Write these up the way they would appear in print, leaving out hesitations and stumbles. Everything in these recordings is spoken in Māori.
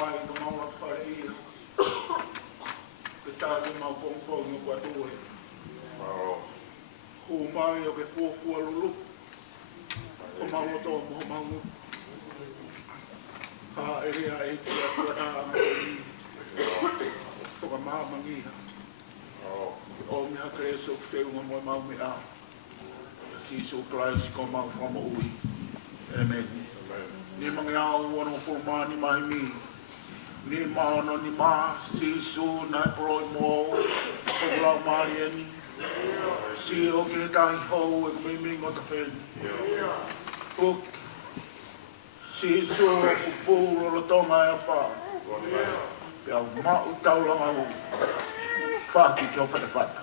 mai ka maura whare ia. Ke tāke mau pongpong no kwa tue. Hu mai o ke fuafua lulu. Ko mau to mo mau. Ha ere ai ki a fuata anga ni. Toka maa mangiha. O mi haka e so whiunga mo mau me a. Jesus Christ ko mau whama ui. Amen. Ni mangi au wano whulmani mai mi. Ni maono ni ma, sisu, nai proi mo, kogulau maari eni. Si o ke tahi hou e kumimingo ta peni. Uk, sisu o fufu rolo tonga e wha. Pea mau taulanga u. Whaki kia whata whata.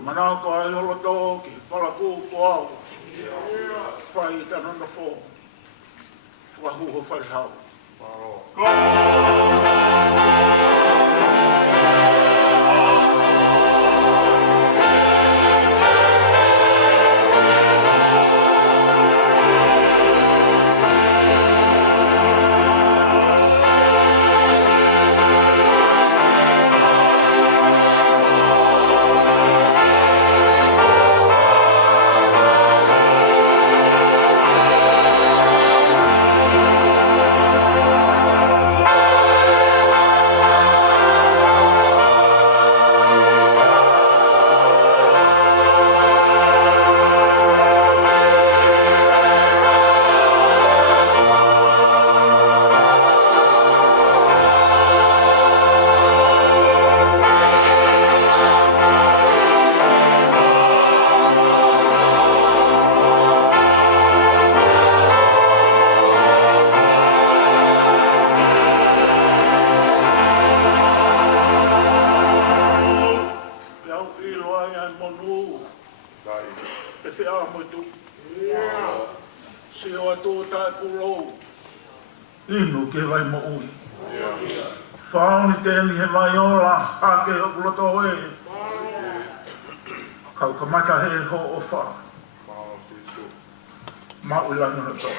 Manako ai holo tō ki pala kūko au. whai tanona fō. Whahuho whare hau. Inu ke vai mo ui. Whaoni tēni he vai ora, hake o kuloto e. Kau ka mata he ho o wha. Ma ui langa na tō.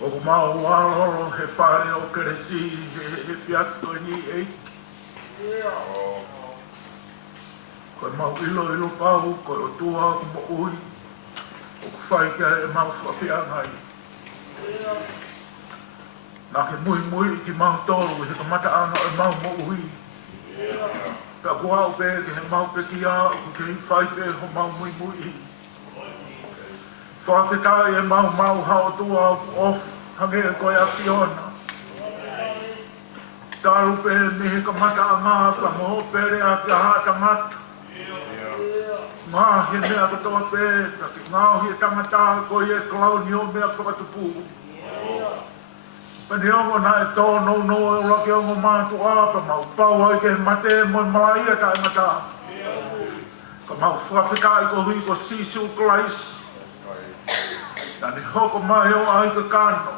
O mau wāloro he whare o keresi he whiato ni eiki. Koe mau ilo pau, koe o tua o mo ui, o ku whai kia e mau whawhiangai. Nā ke mui ki mau tōru he ka mata anga e mau mo ui. Ka kua o pē ke he mau pe ki a, ku ke hi whai pē ho mau mui. Whawhitai e mau hao tua o off, hange e koe a Fiona. Tāru pē mihe ka mata a ngā, ka moho pere a kia hata mata. Ngā he mea katoa pē, ka ki ngāhi e tangata koe e klau ni o mea whakatupū. Pani ongo na e tō no e rake ongo mātu āpa mau pau ai ke mate e moi malaia ta e mata. Ka mau whawhitai ko hui ko sisu Christ. Nani hoko mai o ai ka kano.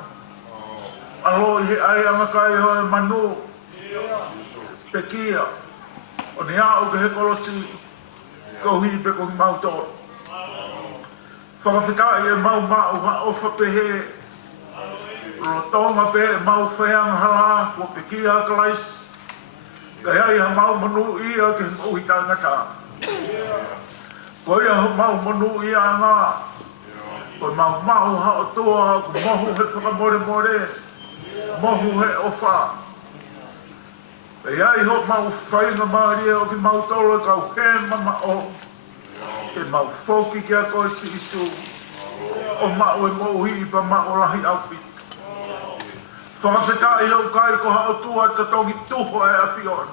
Alo i he ai anga kai ho e manu. Pekia. O ni au ke he kolosi. Ko hui pe ko hi mau tō. Whakawhitai e mau ha ofa pehe. Ro Tonga pe mau wheanga hala ko Pekia Klais. Ka hei ha mau manu ia ke mau hi tangata. Ko ia mau manu ia ngā. Ko mau ha o toa ko mohu he whakamore. Mohu he ofa. Ka hei ho mau whainga maria o ki mau tolo kau he mama o. Ke mau whoki kia koe si isu. O mau e mohi pa mau lahi aupi. Whakawhitai hau kai ko hao tua ta tongi tuho e a Fiona.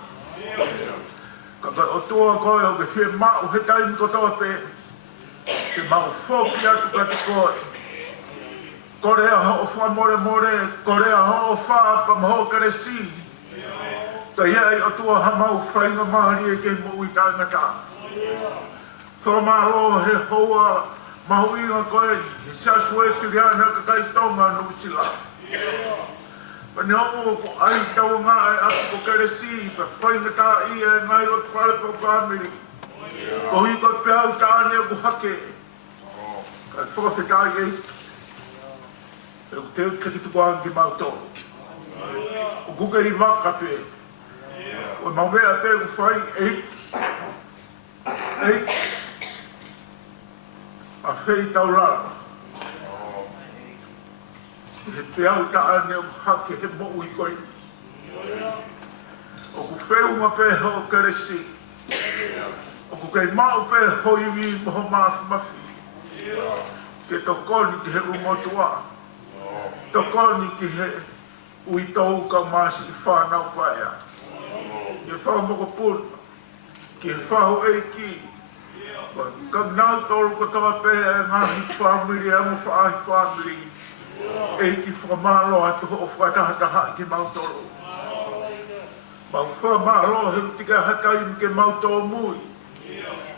Ka kai o tua koe o ke whie mau he taimi ko toa pē. Te mau foki atu ka te koe. Korea ho o wha more more, korea ho o wha pa maho karesi. Ka iai o tua ha mau whainga mahari e ke mo i tāngata. Whamalo he hoa mahu inga koe, he Siasi Uesiliana ka kai Tonga no Uesiliana. Pani hongo ko ai tau ngā e aku ko karesi, pa whainga tā ia e ngai lo whare pa whamiri. Ko hi ko pe au tāne o hake. Kai whakawhetai e. E o te kati tuku angi mauto. O kuke i maka pe. O mawea pe o whai e. E. A wheri tau rara. He pe au tāne o hake he mo ui koi. O ku wheunga pe ho karesi. O ku kei mau pe hoi wi moho mafi mafi. Ke tokoni ki he umotua. Tokoni ki he ui tau ka masi i whanau whaia. Ke whau moko puna. Ke whau e ki. Ka nau tolu ko toa pe e ngahi whamiri e mo whaahi whamiri. E ki whamalo atu ho whakatahataha ki mau tolu. Mau whamalo he tika hatai ke mau tolu mui.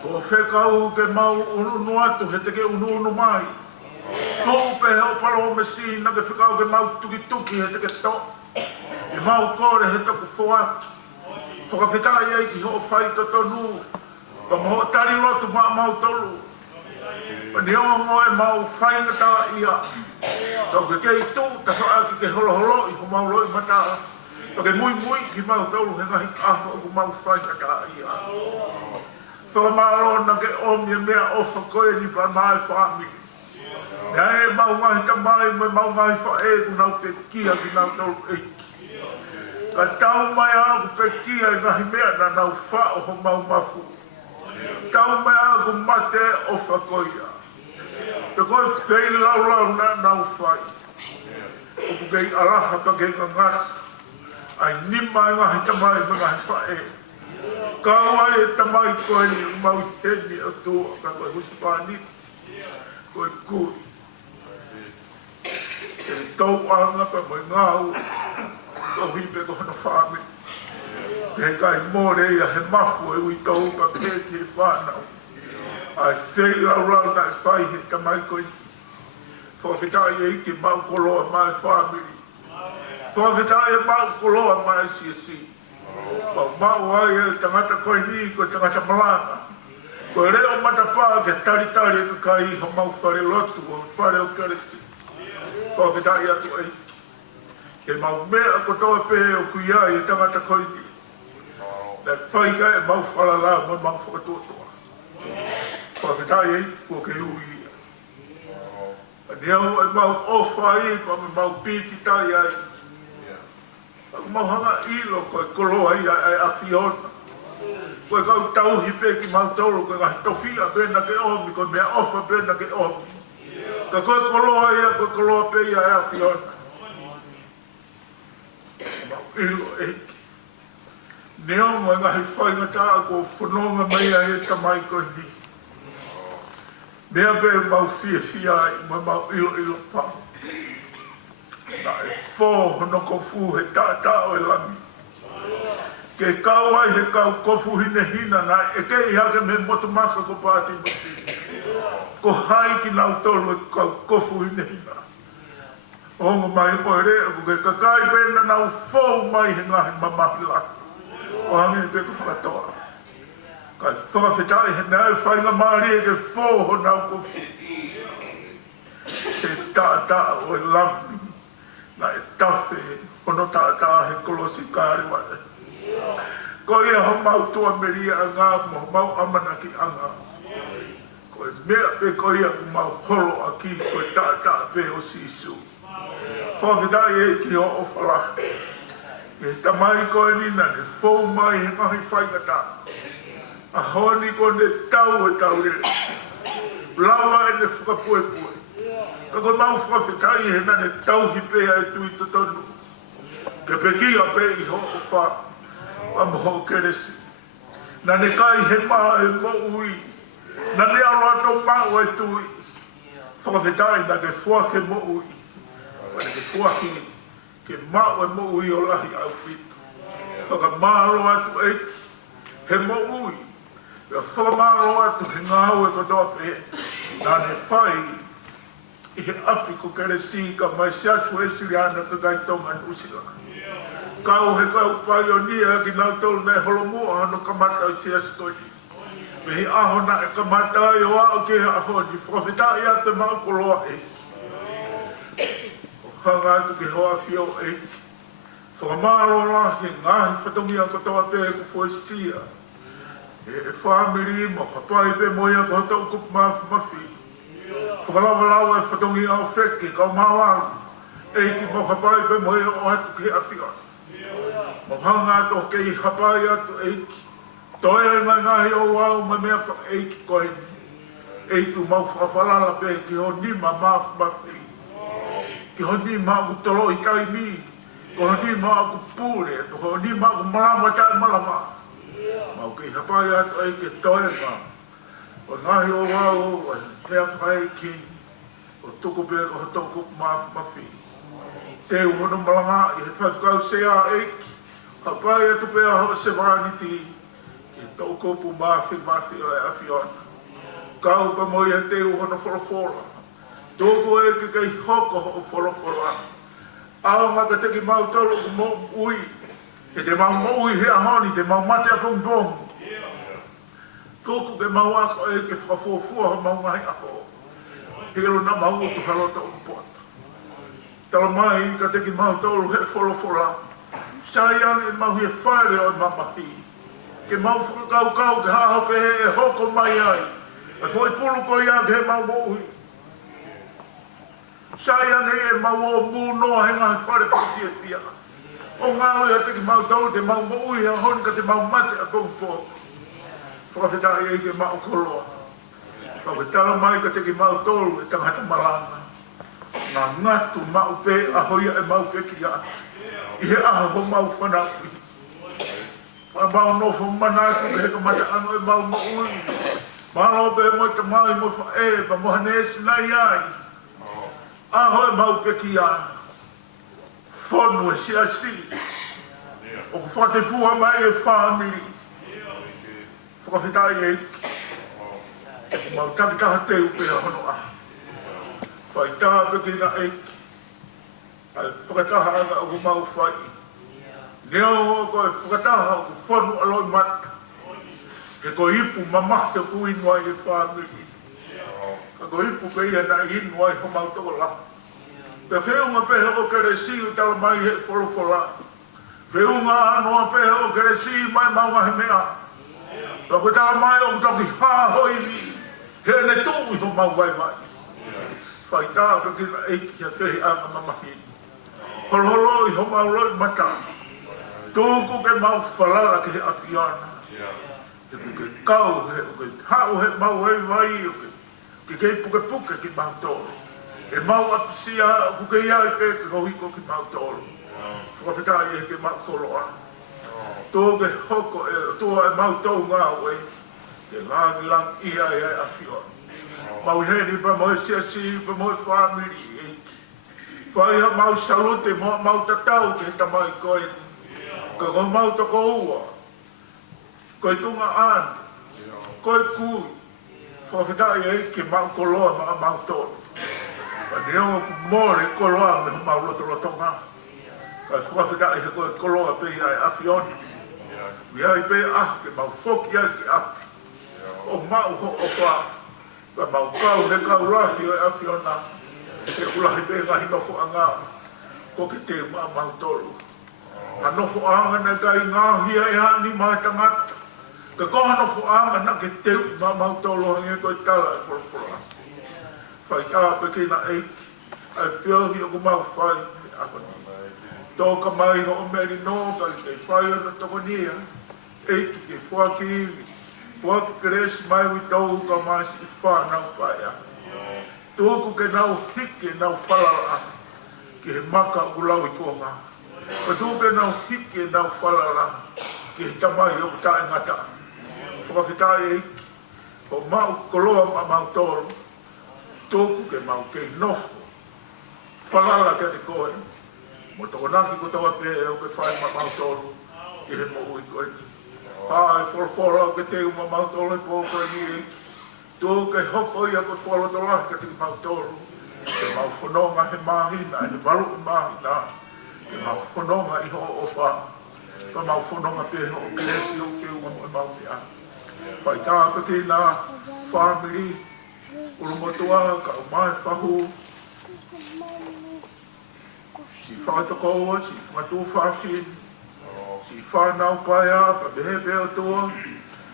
Ko whekau ke mau ununu atu, he teke ununu mai. Tōu pe heo palo mesi, na ke whekau ke mau tuki tuki, he teke to. E mau kore he taku whoatu. Whakawhetai ei ki ho whai to tonu. Pa maho tari lotu maa mau tolu. Pa ni ongo e mau whainga tā ia. Tau ke kei tū, ta whaaki ke holo holo i ho mau loi mataa. Pa ke mui mui ki mau tolu, he ngahi kaho o mau whainga tā ia. Whakamalo na ke omi e mea ofa koe ni pa mai whaami. Nea e mau ngahi ta mai me mau ngahi wha e ku nau te kia ki nau tolu eiki. Ka tau mai aku pe kia i ngahi mea na nau wha o ho mau mafu. Tau mai aku mate ofa koea. Te koe whei lau lau na nau whai. O ku kei alaha pa kei ngangasa. Ai nima e ngahi ta mai me ngahi wha e. Kawa e tamai koe ni mau teni o tō ka koe husipani, koe kui. E tau anga pa mai ngau, o hipe kono whāmi. He kai mōre ia he mafu e ui tau ka pēti e whānau. Ai whei lau lau na e whai he tamai koe ni. Whawhetai e ike mau koloa mai whāmi. Whawhetai e mau koloa mai Siasi. Mau ai e tangata koe ni, koe tangata malanga. Koe reo matapā ke tari e kai ho mau whare lotu o whare o karesi. Whawhetai atu e. Ke mau mea kotoa pe o kuiai e tangata koe ni. Na whaiga e mau whalala mo mau whakatotoa. Whawhetai e ko ke ui ia. Aniau e mau ofai, mau piti tai ai. Aku mau hanga ilo koe koloa ia e awhiona. Koe kau tauhi pe ki mau tolu, koe ngahi tofia bena ke omi, koe mea ofa bena ke omi. Ka koe koloa ia, koe koloa pe ia e awhiona. Mau ilo eki. Neongo e ngahi whainga tā ko whanonga mea e tamai koe ni. Mea pe mau fia ai, mau ilo pā. Na e fō hono kofu he tātā o e lami. Ke kau ai he kau kofu hine hina na e kei hake me motu maka ko pāti mati. Ko hai ki nau tolu e kau kofu hine hina. Ongo mai moe rea ko ke kakai pena nau fō mai he ngahi mamahi laki. O hangi pe ko Hakatoa. Kai whakawhetai he nau whainga maari e ke fō ho nau kofu. He tātā o e lami. Na e tawhi, ono tātā he kolosi kāre wale. Ko ia ho mau tua meria a ngā mo mau amana ki anga. Ko e mea pe ko ia ku mau holo a ki ko e tātā pe o sisu. Whawhetai e ki ho o whalahi. E tamai ko e nina ne fōu mai he mahi whaingata. A honi ko ne tau e tau rere. Lawa e ne whakapuepue. Ka koe mau whakawhetai he nane tauhi pēa e tui totonu. Ke pekia pē i ho o wha, a moho keresi. Nane kai he maa e mo ui, Na ne alo ato pao e tui. Whakawhetai na ke fua ke mo ui. Wane ke fua ke mao e mo ui o lahi au pito. Whakamaro atu eiki. He mo ui. Ia whakamaro atu he ngāu e kotoa pe. Nā ne whai. I he api ko keresi ka mai Siasi Uesiliana ka kai Tonga Uesiliana. Kau he kau pai o nia ki nau tolu nei holomua ano kamata o Siasi koi. Me he aho na e kamata i o ao ke aho ni whakawhetai atu mau koloa e. O hanga atu ke hoa whio e. Whakamaro la he ngahi whatongi a kotoa pe ku Fuesia. E whamiri mo hapai pe moia ko hatau kupu mafu mafi. Whakalawa e whatongi a o wheke kau mawaru. Eiki mo hapai pe moia o atu ki a whio. Mo hanga atu ke i hapai atu eiki. Toi e ngai ngahi o wau ma mea whaeiki koe. Eiku mau whakawhalala pe ki ho nima mafu mafi. Ki ho nima aku tolo i kai mi. Ko ho nima aku pūre. Ko ho nima aku malama tai malama. Mau ki hapai atu eiki toi ngā. O ngahi o wau hea whaeiki. O tuku pe ko ho toku mafu mafi. Te uhono malanga i he whawhikau sea eiki. Hapai atu pe a ho se varaniti. Tau kopu mafi o e awhiona. Kau pa moi e te uhono wholofora. Tōko e ke kei hoko ho wholofora. Ao ngaka teki mau tolo ku mo ui. He te mau mo ui hea honi, te mau mate a pong pong. Tōko ke mau ako e ke whakafofua ho mau ngahi ako. Hero na mau utu harota o mpota. Tala mai ka teki mau tolo he wholofora. Sayang e mau hia whaere o mamahi. Ke mau whakakau ke haho pe e hoko mai ai. E fwoi pulu ko ia ke he mau mo ui. Sayang e mau o mūnoa he ngahi whare whakia fia. O ngāo ia te ki mau tau te mau mo ui a honi ka te mau mate a kongpo. Whakawhetai e ke mau koloa. Pau ke tala mai ka te ki mau tolu e tangata malanga. Ngā ngatu mau pe a hoia e mau pe ki a. I he aha ho mau whanau i. Mau nofo manatu ke heka mata ano e mau mo ui. Malo pe mo te mai mo fa e pa mo hanesi nai ai. Aho e mau peki a. Fonu e Siasi. O ku whate fua mai e whamiri. Whakawhetai e iki. O mau takitaha te upe a hono a. Whai taha peki na iki. Ai whakataha anga o ku mau whai. Neo ko e whakataha o ku whanu aloi mata. He ko ipu mamahta ku inua i e whamiri. Ka ko ipu pe ia na inua i ho mau toko la. Pe whiunga pehe o kere siu tala mai he wholowhola. Whiunga anoa pehe o kere siu mai maunga he mea. Pa ko tala mai o kutoki hāhoi mi. He ne tū i ho mau vai mai. Whai tā ka kina eiki a whehi anga mamahi. Holoholo i ho mau loi mata. Tūku ke mau whalala ke he awhiana. He ku ke kau, he ku ke hao he mau hei vai o ke kei puke puke ki mau tōru. E mau apisia ku ke iai pe ke kohiko ki mau tōru. Whakawhetai e ke mau koloa. Tō ke hoko e tua e mau tau ngā ue. Ke ngāngi lang ia e ai awhiana. Mau heni pa moe Siasi, pa moe whamiri eiki. Whai ha mau salute, mau tatau ke he tamai koe. Ka ko mau toko ua. Koe tunga ane. Koe kui. Whawhetai e ke mau koloa maa mau tōru. Ka neonga ku more koloa me ho mau loto loto ngā. Ka whawhetai he koe koloa pe ai awhiona. Mi ai pe ke mau whoki ai ke api. O mau ho o wha. Ka mau kau he kau rahi ai awhiona. He ulahi pe ngahi nofo a ngā. Ko ke te maa mau tōru. Ka nofo anga na kai ngāhia e hani mai tangata. Ka koha nofo anga na ke teu ma mau tolo hangi koe tala e wholofora. Whai tā peke na eiki. Ai whiohi o ku mau whai e akoni. Tōka mai ho o meri no ka i te whai ana toko nia. Eiki ke whaki iwi. Whaki keresi mai ui tau ka mai si whanau whai a. Tōku ke nau hike nau whalala. Ki he maka o lau i kua ngā. Ka tūke nau hike nau whalala ki he tamai o tae ngata. Whakawhetai e iki. O mau koloa ma mau toro, tōku ke mau kei nofo. Whalala ke te koe, mo toko naki ko tawa pe e o ke whai ma mau toro, i he mo ui koe ni. Pai wholawhala o ke te uma mau toro i pō koe ni e, tō ke hoko ia koe whalawhala ke te mau toro, ke mau whanonga he mahina, he walu i mahina, ke mau whanonga i ho o wha, ka mau whanonga pe ho o kilesi o whiunga mo i mau te a. Whai tāka ki nā whamiri, urumotua, ka umai whahu, si whātakoa, si whatua whawhin, si whanau pai a, pa behe beo toa,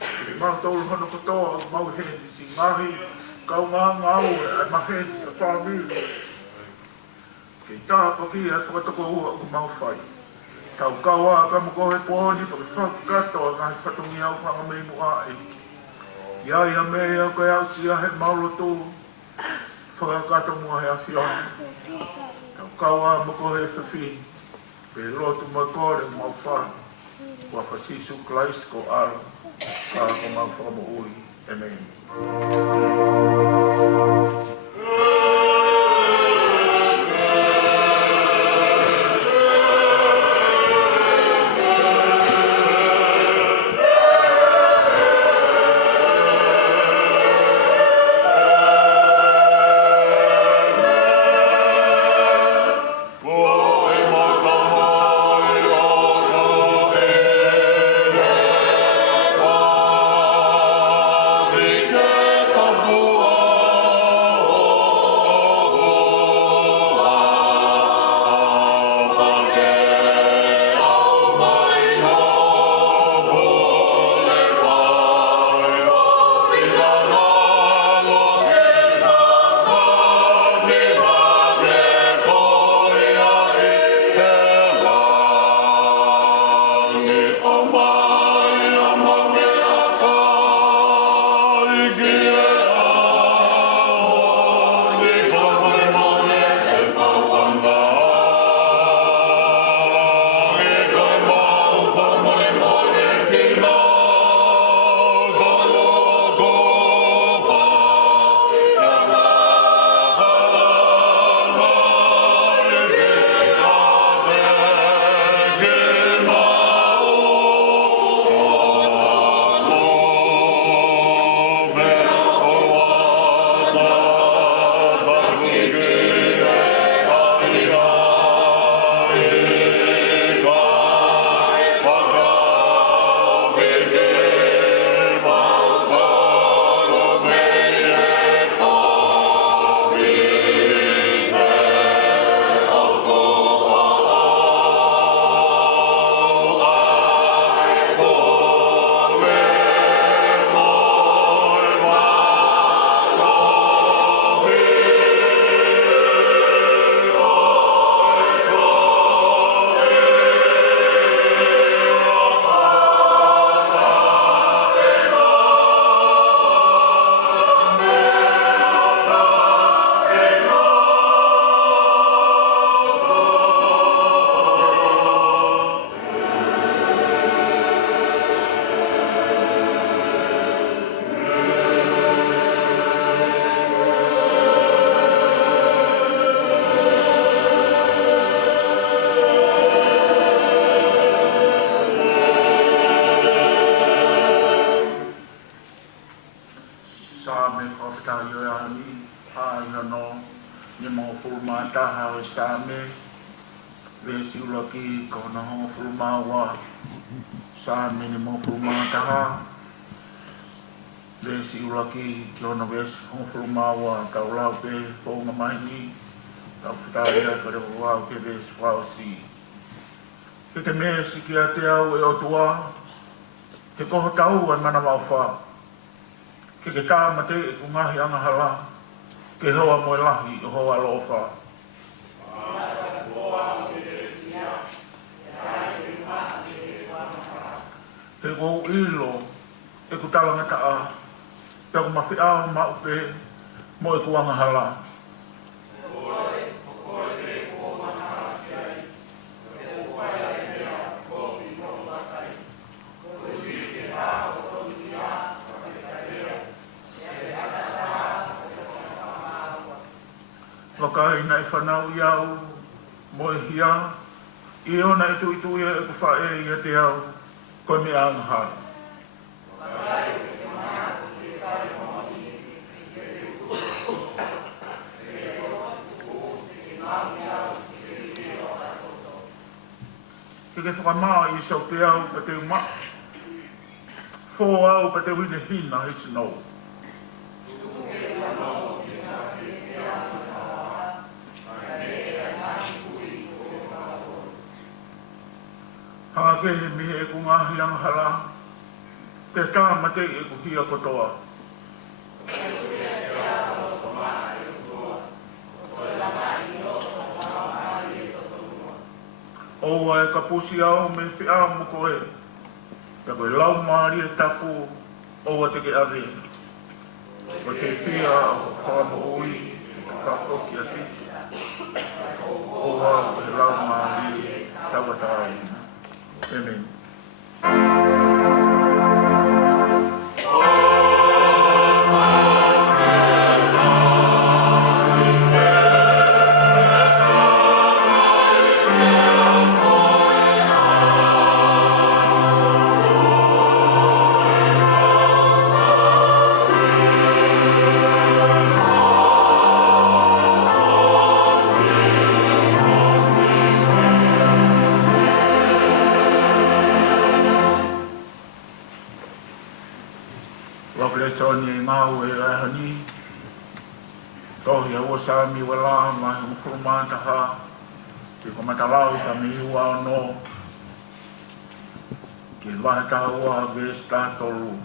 si mau tolu hono kotoa, o mau heni, si ngahi, kau ngā ngau, ai maheni, a whamiri. Kei tāpa ki a whakatakoa o mau whai. Tau kaua ka mokohe pōni, pa ke whakatoa ngahi whatungi au whangamei mua e. Ia ia mea koe au sia he maulotu, whakakato mua he awhiona. Tau kaua mokohe whawhi, pe lotu mai kore mau wha, kua whasisu Christ ko aro, ka ko mau whamo ui. Amen. Ke te mea siki a te au e o tua, ke koho tau e mana mau wha. Ke tāmate e ku ngahi angahala, ke hoa moe lahi o hoa loo wha. Ke kou ilo, e ku talangata a, te ku mawhi ao maupe, mo e ku angahala. Wakai na i whanau iau, mo e hia, i ona i tu ia e ku whae ia te au, koe me angahai. Ke whakamaa i sau te au pa te uma. Fō au pa te wine hina i sino. Hanga ke he mihe e ku ngahi anghala. Pe tā mate e ku hia kotoa. Oua e ka pusi au me whia mo koe. Ka koe lau maari e tafu oua te ke awe. Ko te whia o whāmo ui ka whakoki a tiki. Oua e lau maari e tawatai. Amen. Sami wala ma mufurmanta ha ke ko matalau ka mi wa no ke va ta wa vesta tolu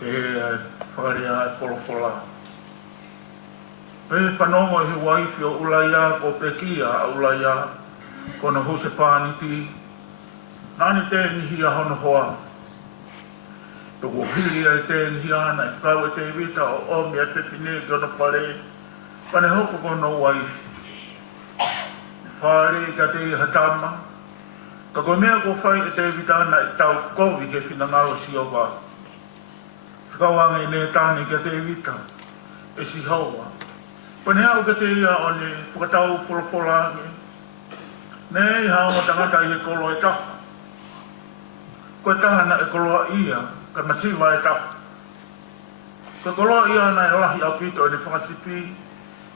e faria folfola pe fanongo he wife o ulaya ko pekia ulaya kono hose paniti nani te ni hia hono hoa to go hiri e te hiana e whakau e te vita o omi e pepine ki ono whare pane hoko kono waifi whare ka te hatama ka koe mea ko whai e te vita ana e tau kovi ke whinangalo si o wā whakau ange ne tāne ki te vita e si haua pane au ka te ia o ne whakatau wholofola ange ne i haunga tangata i e kolo e taha koe tahana e koloa ia ka masiwa e taha. Ka koloa ia na e lahi au pito e ne whakasipi,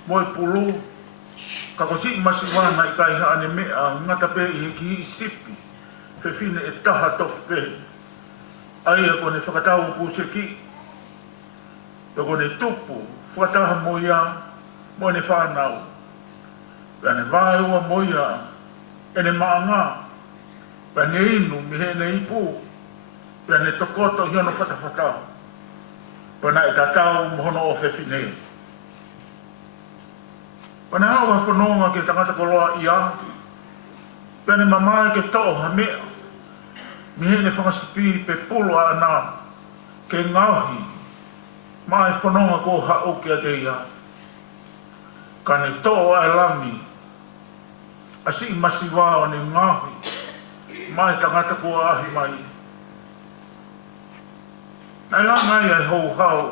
mo e pulu, ka kosi masiwa na i kai haane mea ngata pe i he ki sipi, fe fine e taha tofu pe. Ai e kone whakatau puseki, e kone tupu, whakataha mo ia, mo ne whanau. Pea ne vāeua mo ia, e ne maanga, pea ne inu mi he ne ipu, pea ne tokoto hiono whatawhatau. Pana e tatau mohono o whewhine. Pana hawa whanonga ke tangata koloa ia, pea ne mamai ke to'o ha mea. Mihe ne whangasipi pe pulu ana ke ngahi, mai whanonga ko hao ke a teia. Ka ne to'o e lami, asi masiwa o ne ngahi, mai tangata ko ahi mai. Nai la ngai ai hou hau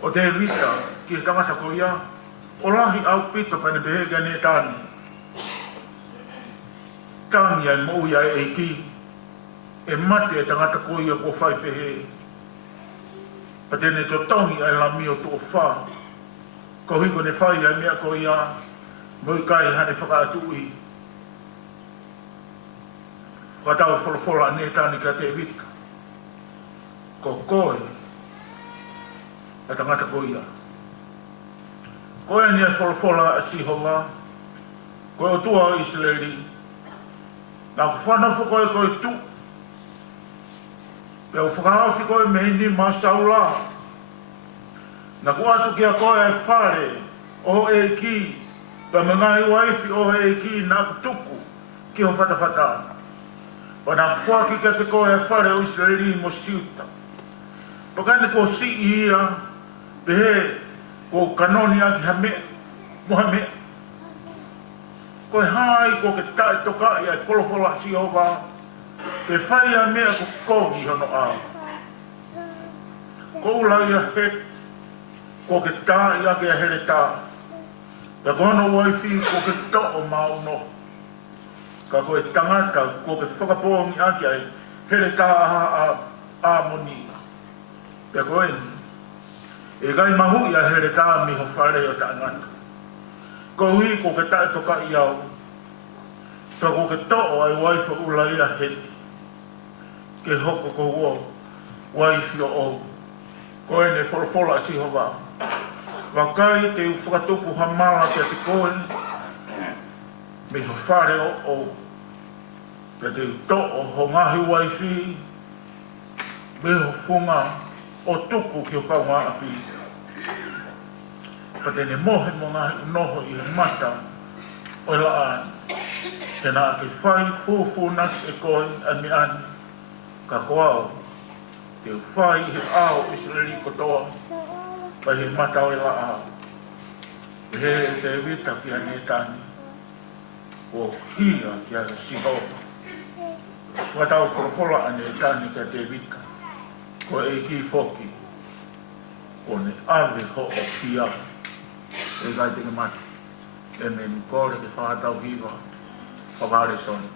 o te vita ki tangata ko ia, o lahi au pito pa ne behega ne tani. Tangi ai mou ia e ki, e mate e tangata ko ia ko whai pehe. Pa tene to tongi ai la mio to wha, ko hiko ne whai ai mea ko ia, mui kai hane whakaatui. Whatau wholofola ne tani ka te vita. Ko koe, e tangata ko ia. Koe ni e wholofola a sihowa, koe o tua o Israeli, nā ku whanawha koe koe tu, pe o whakahawhi koe me hindi ma saula, nā ku atu kia koe e whare, o e ki, pe me ngai waifi o e ki nā ku tuku, ki ho whatawhata. Pa nā ku whaki kia te koe e whare o Israeli mo siuta. Pakane ko si ia, pehe, ko kanoni aki hame, mo hame. Ko e hai, ko ke tae toka ia e wholofola si owa, ke whai a mea ko kongi hono au. Ko ula ia het, ko ke tā ia ke here tā. Ka kono waifi ko ke to'o mauno. Ka koe tangata ko ke whakapongi ake ai here tā a moni. Ka koe e gai mahu ia here tā mi ho whare o ta ngata. Ko hui ko ke tae toka i au. Ka ko ke to'o ai waifa ula ia heti. Ke hoko ko uo waifi o o. Ko e ne wholofola si ho wā. Wakai te whakatupu hamala te te koe. Me ho whare o o. Ka te to'o ho ngahi waifi. Me ho funga o tupu ki o kaunga api. Ka te ne mohe mo ngahi noho i he mata. O la an. Ke nā ke whai fufu naki e koe ani ani. Ka koau. Te whai he ao Israeli kotoa. Pai he mata o la ao. He te vita ki ane tani. O hia ki ane sihopa. Whatau wholofola ane tani ka te vika. Ko e ki foki. Ko ne ave ho o pia. E gai te mati. E me mkore ke whakatau hiwa. Whakare soni.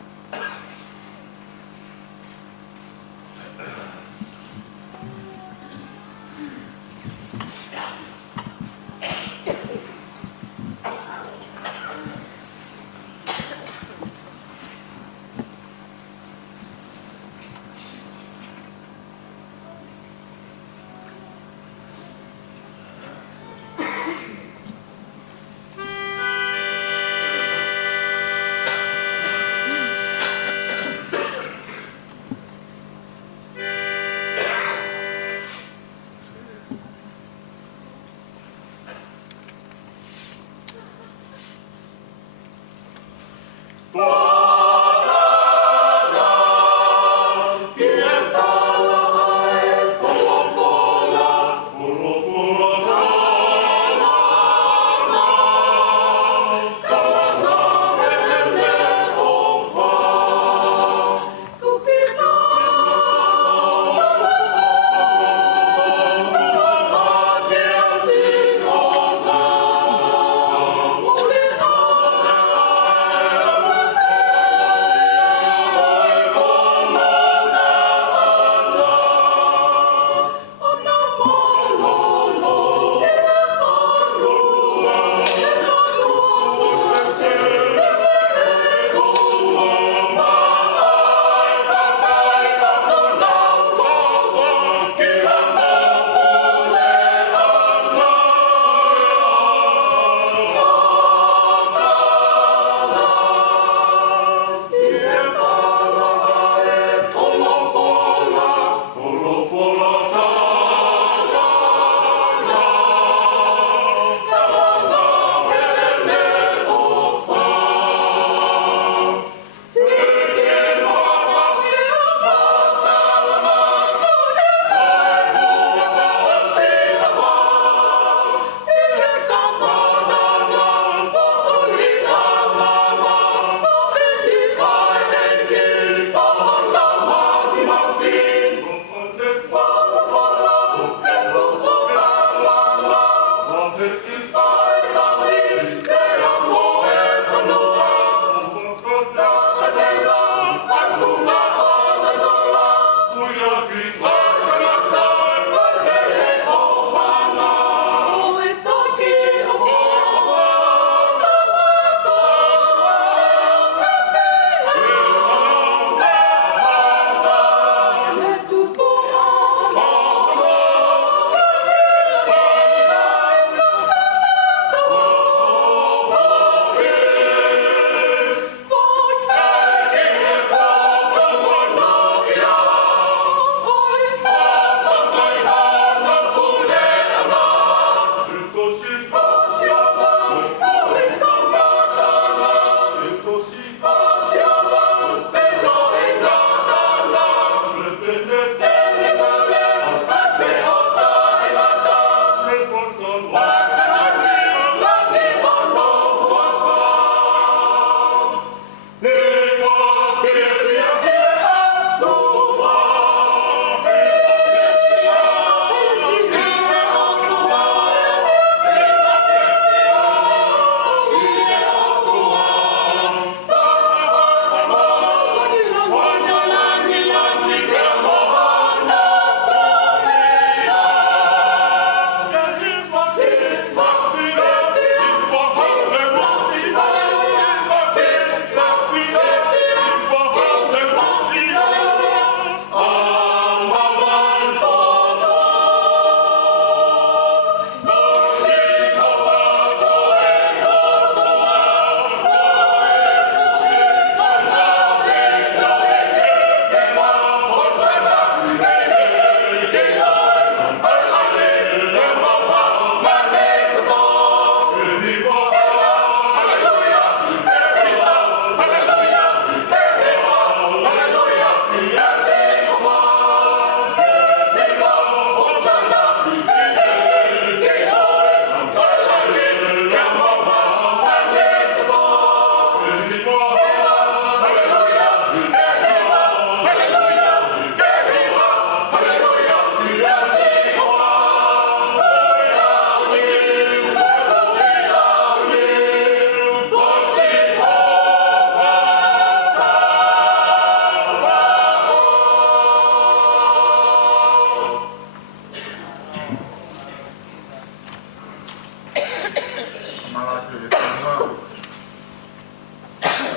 malate e tāngau.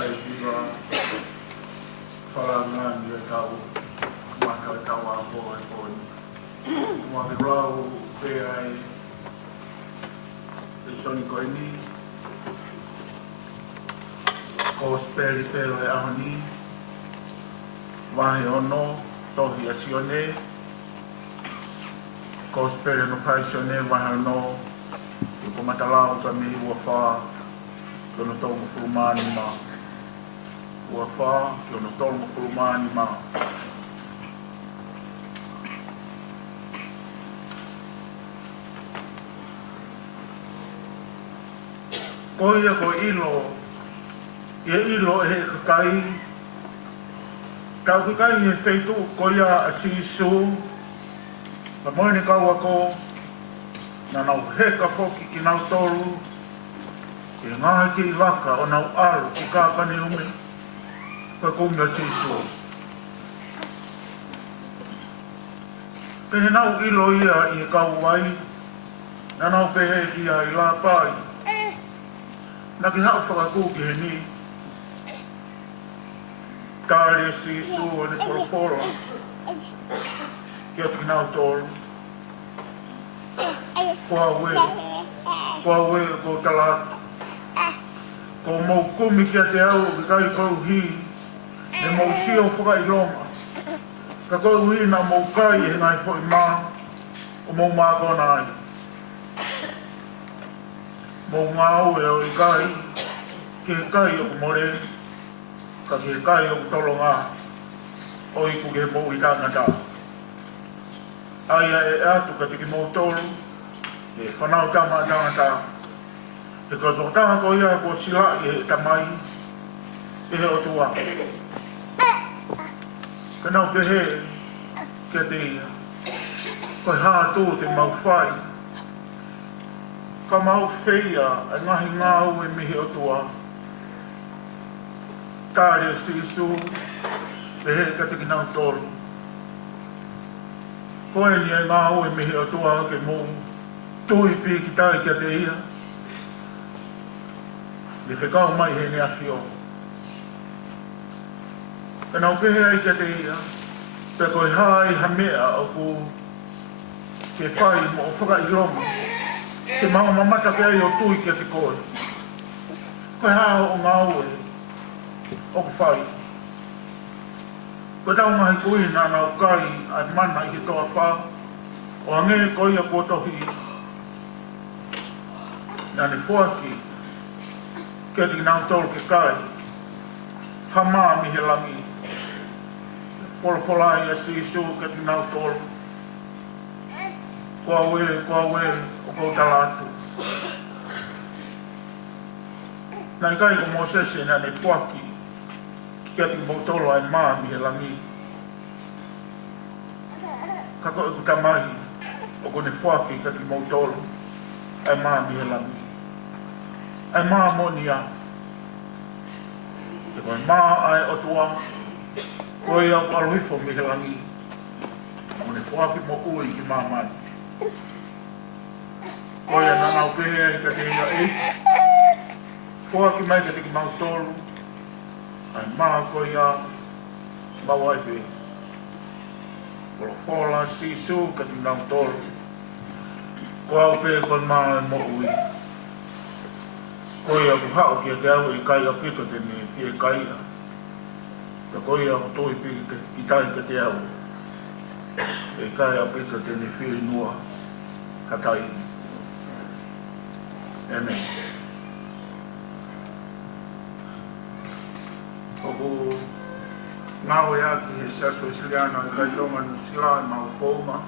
Ai hira whalangani e tau, mata e tau a hoa e koi. Mua ki rau pe ai e soni koi ni, ko speri peo e aho ni, wahe ono, tohi a sione, ko spere no fai sione, wahe ono, i ko matalau ka mihi ua wha, ki ono tonga furumani ma. Ua wha, ki ono tonga furumani ma. Ko ia ko ilo, ia ilo e he kakai, kau kakai he feitu ko ia a sisu, ma moene kau ako, na nau heka foki ki nau tolu, e ngaha ki i waka o nau alu ki kākane ume, ka kumia sisu. Ke he nau ilo ia i e kau wai, na nau pehe ki a i la pai, na ki hau whakaku ki he ni, kāre sisu o ne poroforo, ki ati ki nau tolu, Kua we ko talatu. Ko mau kumi ki a te au ki kai kou hi, ne mau sio whaka i longa. Ka kou hi na mau kai he ngai fo i mā, o mau mā kona ai. Mau ngā au e o i kai, ki he kai o kumore, ka ki he kai o kutolo ngā, o i ku ke mau i tāngata. Aia e atu ka tiki mau tolu, e whanau tama tāngata. E ka tō taha ko ia ko sila i he tamai, e he o tua. Ka nau pehe, kia te ia. Koi hā tō te mau whai. Ka mau whea e ngahi ngāu e mihi o tua. Kāre sisu, pehe ka tiki nau tolu. Koe ni e ngāu e mihi o tua ke mō tui pi ki tai kia te ia. Le whekau mai he ne awhio. E nau pehe ai kia te ia, pe koe hai ha mea o ku ke whai mo o whaka i longa. Te maha mamata pe ai o tui kia te koe. Koe hao o ngāu e, o ku whai. Koe tau ngahi kui nā nau kai ai mana i he toa wha, o ange koe a kua tohi. Nā ne fuaki, kia ti nau tolu ke kai, ha mā mi he langi. Whola i a sisu kia ti nau tolu. Kua we, o kou talatu. Nā i kai ko Mosese nā ne fuaki, kia ti mo tolu ai mā mi he langi. Ka koe ku tamai, o kone fuaki kia ti mo tolu, ai mā mi he langi. Ai mā monia. Te koe mā ai o tua, koe au aluifo mi he langi. Kone fuaki mo ui ki mā mai. Koe a nanau pehe ai ka te ia e. Fuaki mai ka te ki mau tolu, ai mā koe ia mawai pe. Kolo whola sisu ka te mau tolu. Ko au pe koe mā e mo ui. Koe a ku hao ki a te au e kai a pito te me fie kai a. Ka koe a toi pi ki tai ka te au. E kai a pito te me fie nua hatai. Amen. Oku ngau e aki he Siasi Uesiliana i kai Tonga no sila e mau whauma,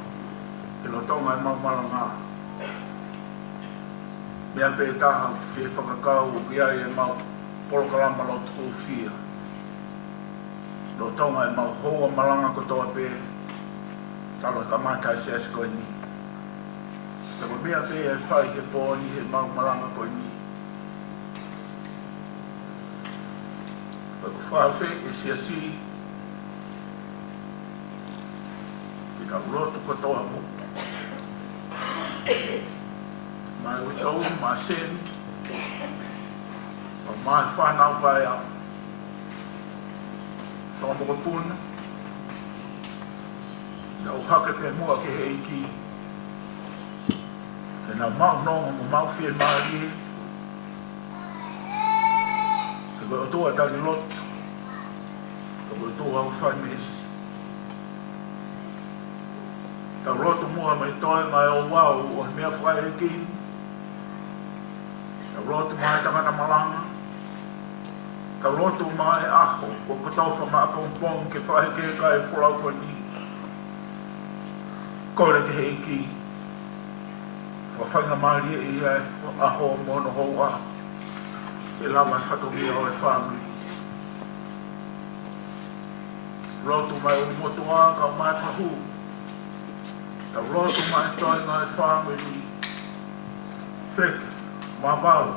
e lo Tonga e mau malanga. Mea pe taha ki fie whakakau o ki ai e mau polokalama lo tuku fia. Lo Tonga e mau hoa malanga kotoa pe, talo e kamata e Siasi koe ni. Tako mea pe e whai he pōni he mau malanga koe ni. Tako whawhe e Siasi, ki ka urotu kotoa mu. Mai uitau, ma sen, mai whanau pai a. Tō moko puna. Na uhake pe mua ke heiki. Ke na mau nonga mo mau fie maari. Ke koe otua tari lot. Ke koe otua au whai mesi. Ta roto mua mai toi mai o wau o mea whai heiki. Ta roto mai tangata malanga. Ta roto mai aho o katofa maa pompong ke whai ke kai whulau koe ni. Kore ke heiki. Whawhainga maari e ia aho mono hou a. E lama whatomia o e whamri. Roto mai o motua ka mai whahu. Ta roto mai toi ngai whamri. Wheke, ma wau.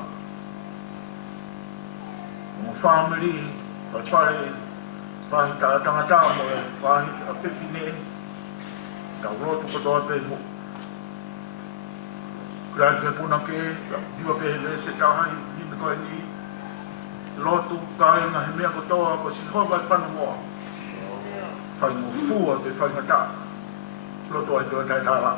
Mo whamri, pa pare, pahi ta tangata mo e, pahi a whiwhine. Ta roto katoa pe mo. Kura ke puna ke, diwa pe hele se tahai, nime koe ni. Lotu, kai nga he mea kotoa, ko si hova e whanu moa. Whai mo fua te whai ngata. Lotu ai tua tai tala.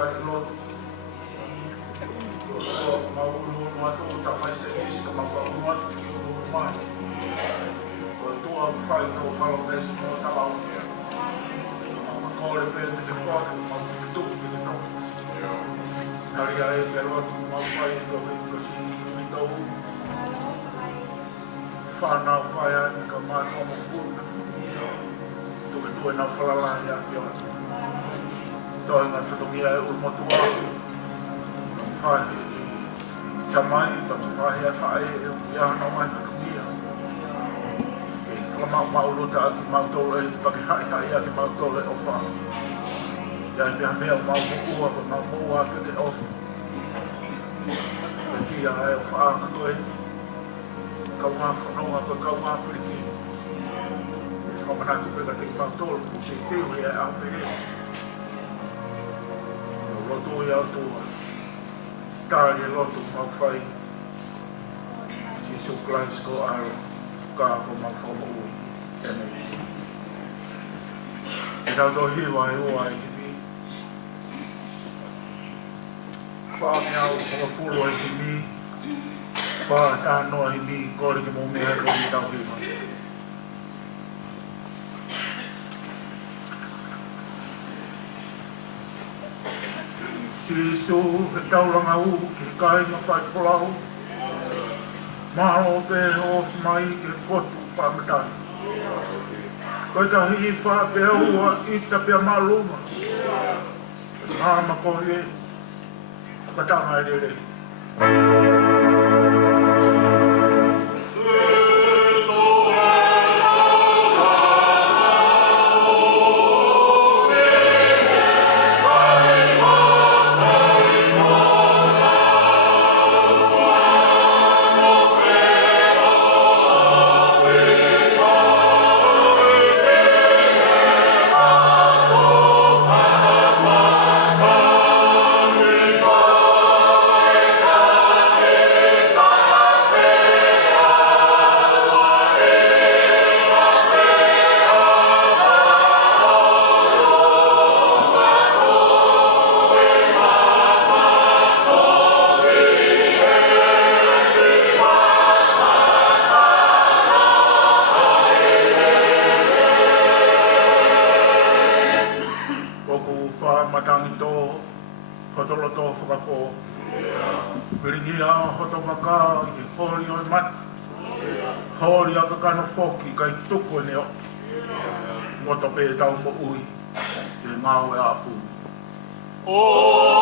kai lotu. Maulu matu ta mai se iska ma pa matu ki ulu mai. Ko tua fai no malo des no ta lau. Ma kore pe te te fai ma tu ki te no. Kari ai pe lotu ma fai no ko si ni to. Whana pai ani ka mai whama puna. Tuke tue na whalala ia whiona. Toi ngai whatongia e ulmotu ahu. Whahi tamai, patu whahi a whae e ia hana mai whatongia. Kei whamau maulota a ki mautole e ki pake hai hai a ki mautole o wha. Ia e mea mea mau mukua ko mau mua ke te ofu. E kia e o wha ka koe. Kau ngā whanonga ko kau ngā piriki. Whamanatu peka te mautole ku te teo e a pehe. Loto i autua. Tāri e loto mau whai. Si suklais ko aro. Kā ko mau whama ui. E nei. E tau tō hiwa e ua e kimi. Whaami au mga fulu e kimi. Wha tānoa i mi. Kore ki mō mea ko i tau hiwa. Sisu he tauranga u ki kai na whai wholau. Mahalo pe of mai ke kotu whamatani. Koe ta hi wha pe ua i ta pia maluma. Mahama ko e whakatanga e rere. Hori aka kano whoki kai tuko neo. Moto pe tau mo ui. Te ngāo e a fu. Oh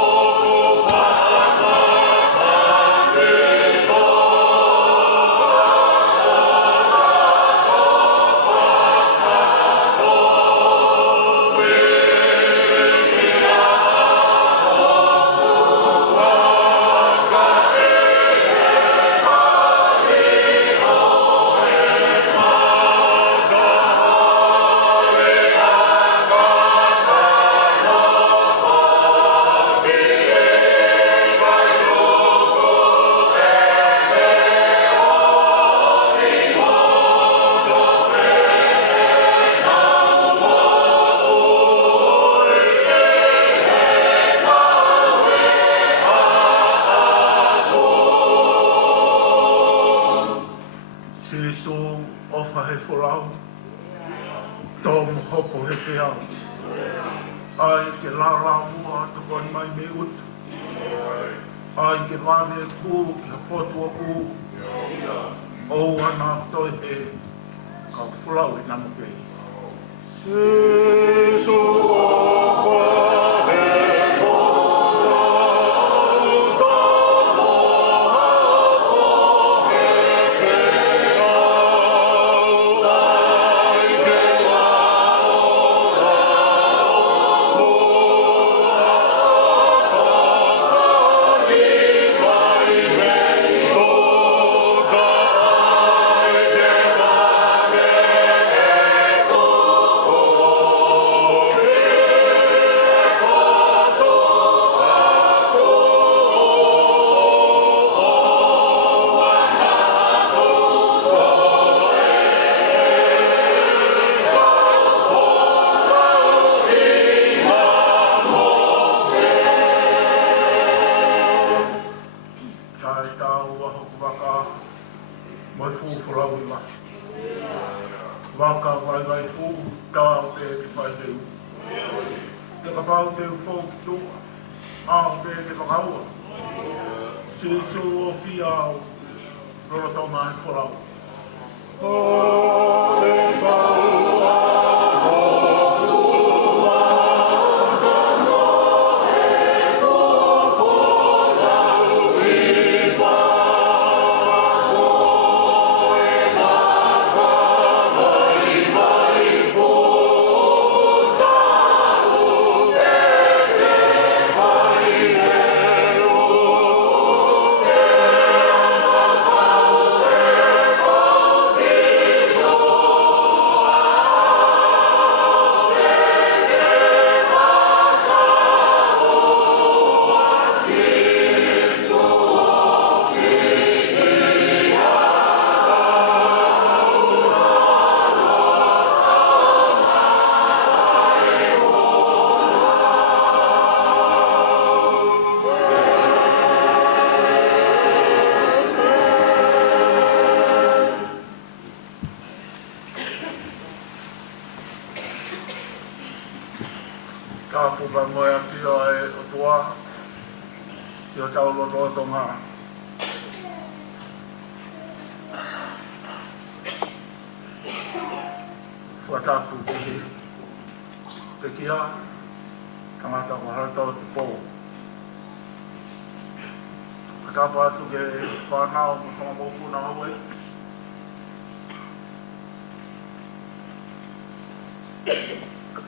kapau te ufo ki tua. Ao te ke whakaua. Se so o fia au. Roro tau mai whorau. Tonga. Whatapu te kia, tangata ko Hakatoa Tupou. Whatapu atu ke whanau mo whangamoku na hawaii.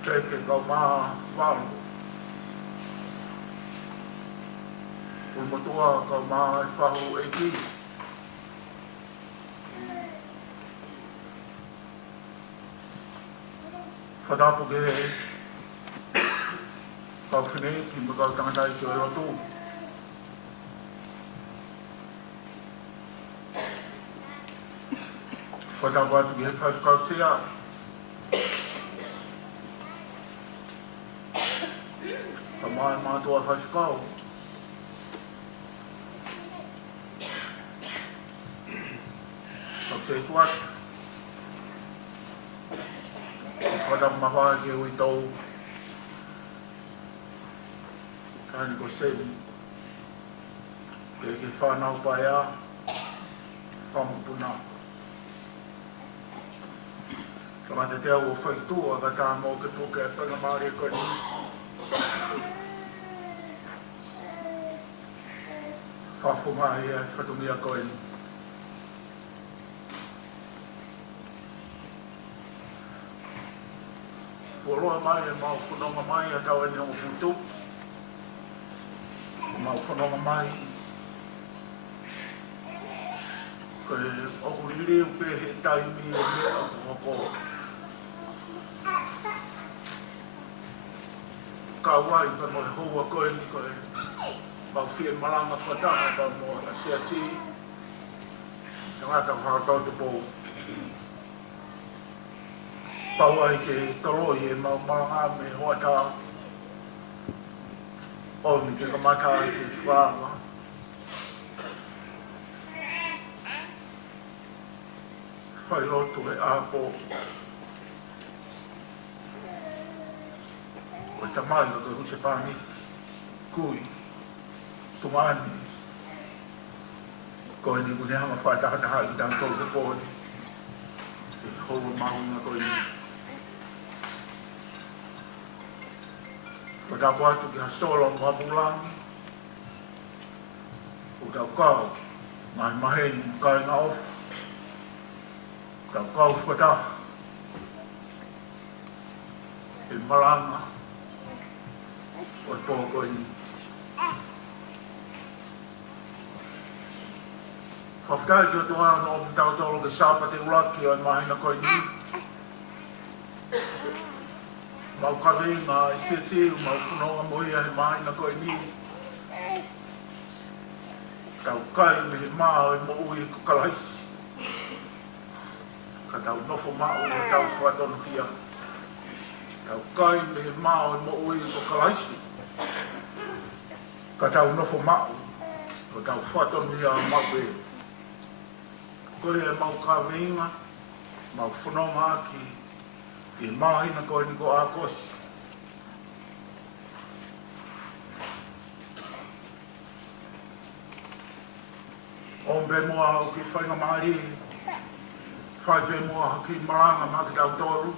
Wheke kau maha whalu. Ulmatua kau maha e whahu e ki. Whatapu ke kau whenei ki ma kau tangatai ki o rotu. Whatapu atu ke whaiwhakau sea. Mai mātua whaiwhakau. Tau se tuat. Whatapu mawhai ke ui tau. Kāni ko seni. Ke whanau pai a. Whamupuna. Kama te teo o whaitua ka tā mō ke tūke e whangamari koe ni. Whafunga ia whatungia koe ni. Wholoa mai e mau whanonga mai a tau eni o whutu. Mau whanonga mai. Koe okuriri upe he taimi e mea o hoko. Ka wai pa mo hoa koe ni koe. Mau whie maranga whataha pa mo a Siasi. Tangata Hakatoa Tupou. Pau ai ke toroi e mau maranga me hoa tā. Oni ke kamata ai ke whāwa. Whai lotu e āpo. O ta mai o ke huse pāniti. Kui. Tumani. Ko ni kune hama whaitahataha i tātou te pōni. E horo mahunga ko ni. Ko tā atu ki hasolo mwapulangi. O tau kau. Mai maheni kai ngā ofu. Tau kau whataha. E maranga. O tō ko ni. Whawhitai ki o toa no o tau tolo ke sāpa te uraki o mahina koe ni. Mau kawenga e Siasi, mau whanonga moia he mahina koe ni. Tau kai me he maa e mo ui ko kalaisi. Ka tau nofo mao e tau whatonu kia. Tau kai me he maa e mo ui ko kalaisi. Ka tau nofo mao o tau whatonu ia mau e. Koe e mau kawenga, mau whanonga ki i mahina koe ni ko Akosi. be moa o ki whainga maari. Whai be moa ki maranga ma ki tau toru.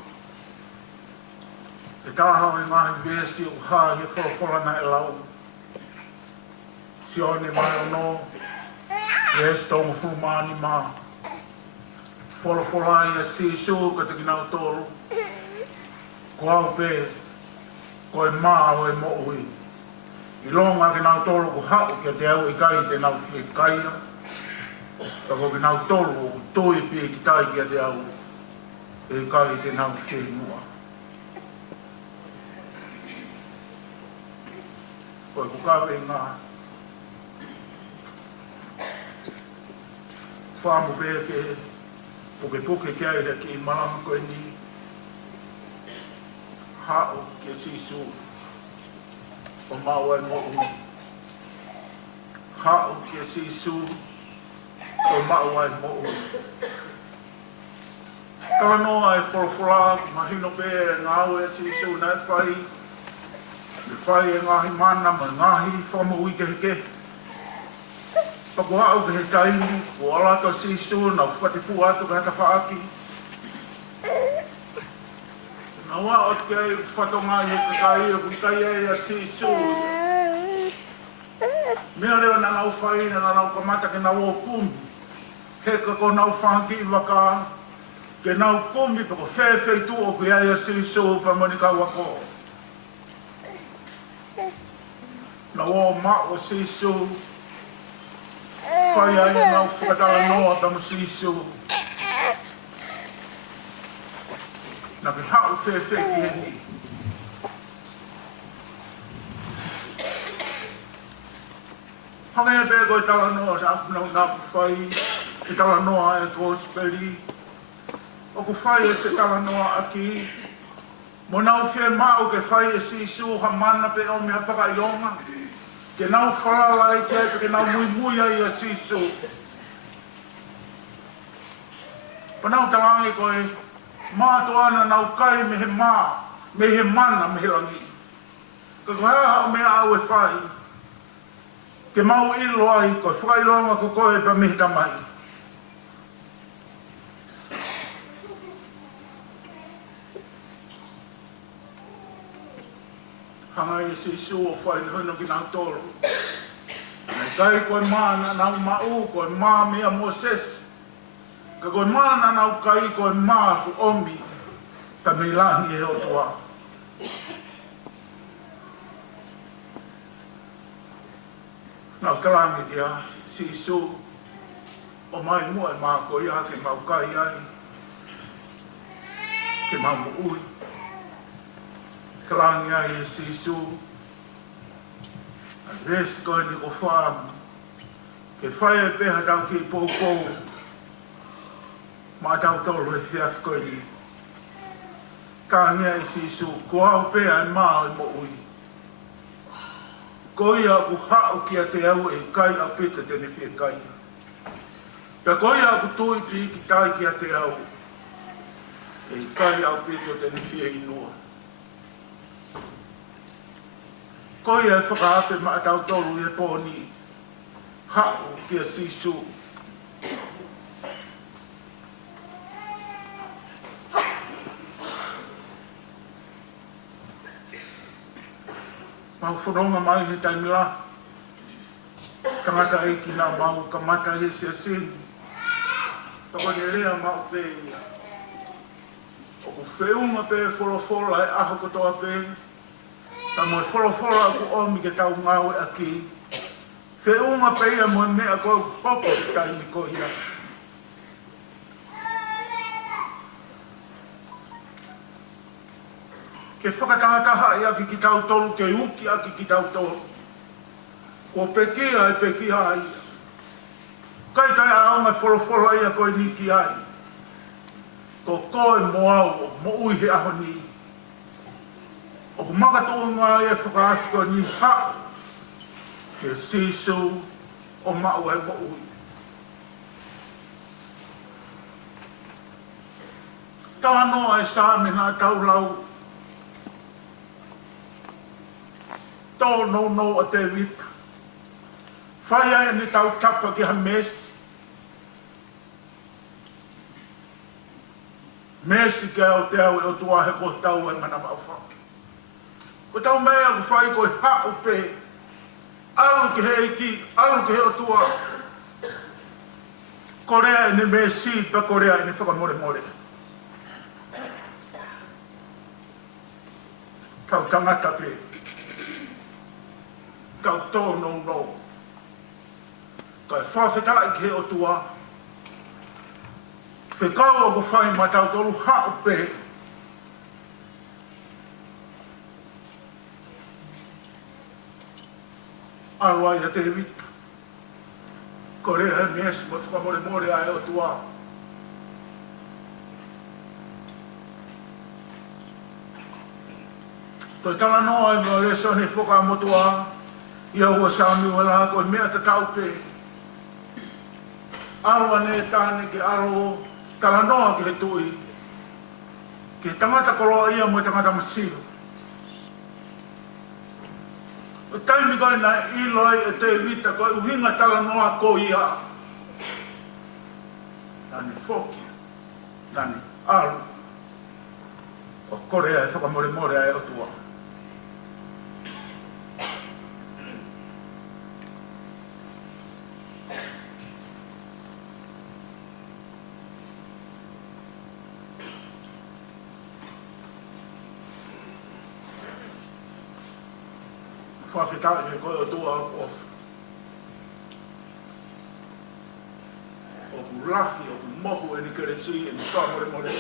E tāhau e ngahi vesi o hā he whorofora e lau. Si one mai o no. Yes, tonga fumani ma. Whorofora ia si su ka te kinau toru. Ko au pe. Ko e maa o e mo ui. I longa ke nau tolu ko hau kia te au i kai te nau fie kaia. Ta ko ke nau tolu ko toi pie ki tai kia te au e kai te nau fie mua. Ko e kukawe ngā. Whamu pēr ke puke kia ira ki marama koe ni. Hao ke sisu. O mau e mo ui. Hao kia sisu. O mau e mo ui. Kala noa e whorofora, mahino pe e ngāu e sisu nai whai. Me whai e ngahi mana, ma ngahi whama ui ke heke. Pako hao ke he taini, o alata sisu, na whatifu atu ke hata whaaki. Na wa o te whatonga i he kai o kai e a sisu. Mea leo na nau whaina na nau kamata ke nau o kumi. He ka ko nau whanki i waka. Ke nau kumi pako whewhei tu o ki a sisu pa moni ka wako. Na o ma o sisu. Whai ai nau whakatala noa pa mo sisu. Na ke hau whewhe ki he ni. Hange e pēko i tala noa sa apnau napu whai, i tala noa e kōsperi. O ku whai e whe tala noa aki. Mo nau whea mau ke whai e sisu ha mana pe o mea whakailonga. Ke nau wharala i te ke nau mui mui ai a sisu. Panau tawangi koe, mātu ana nau kai me he mā, me he mana me he rangi. Ka koea o mea au e whai. Ke mau ilo ai, ko whakailonga ko koe pa me he tamai. Hanga i sisu o whai hono ki nau tolu. Nei kai koe mana nau mau, koe mā mea Moses. Ka koe mana nau kai koe mā ku omi. Ta me langi e o tua. Nau kalangi kia, sisu. O mai mua e mā koe ia ke mau kai ai. Ke mau mu ui. Kalangi ai e sisu. A resi koe ni ko whaamu. Ke whai e peha tau ki pōpou. Mā tau tolu e whiaf koe ni. Ka ngea i sisu, ko au pēa e mā e mo ui. Ko ia ku hao kia te au e kai a pita tene whia kai. Pea ko ia ku tui ki ki tai kia te au. E kai a pita tene whia inua. Ko ia e whakaafe mā tau tolu e pōni. Hao kia sisu. Mau whanonga mai he taimila. Tangata e ki nā mau kamata he Siasi. Tako ne rea mau pē. O ku wheunga pē whorofora e Hakatoa pē. Ta mo e whorofora ku omi ke tau ngāwe aki. Wheunga pē ia mo e mea koe hoko ki taimi ko ia. Ke whakatahataha i aki ki tau tolu, ke uki aki ki tau tolu. Ko pekia e pekia ai. Kai tai aonga whorofora ia koe ni ki ai. Ko koe mo au, mo ui he aho ni. O ku makatua ngā e whakaasi koe ni hao. Ke sisu o mau e mo ui. Tānoa e sāme nā tau lau. Tō no a te wita. Whai ai ni tau tapa ki ha mes. Mesi ke o te au e o tua he ko tau e mana mauwha. Ko tau mea ku whai ko e hao pe. Alu ke he iki, alu ke he o tua. Korea e ne mesi pa Korea e ne whakamore more. Kau tangata pe. Kau tō no. Kau e whawheta i ke he o tua. Whekau o ku whai matau toru hao pe. Arua ia te wita. Korea he mesi mo whakamore more ai o tua. Toi tala noa e mo reso ne whakamotua. Ia ua saami wala ko mea te tau pe. Arua ne tāne ke aro tala noa ki he tui. Ke tangata koroa ia mo tangata masiu. O taimi koe na iloi e te wita koe uhinga tala noa ko ia. Nani foki, nani aru. O Korea e whakamore more ai o tua. Whawhetau me koe o tua of. O ku lahi, o ku mohu e ni keresi e ni whamore more.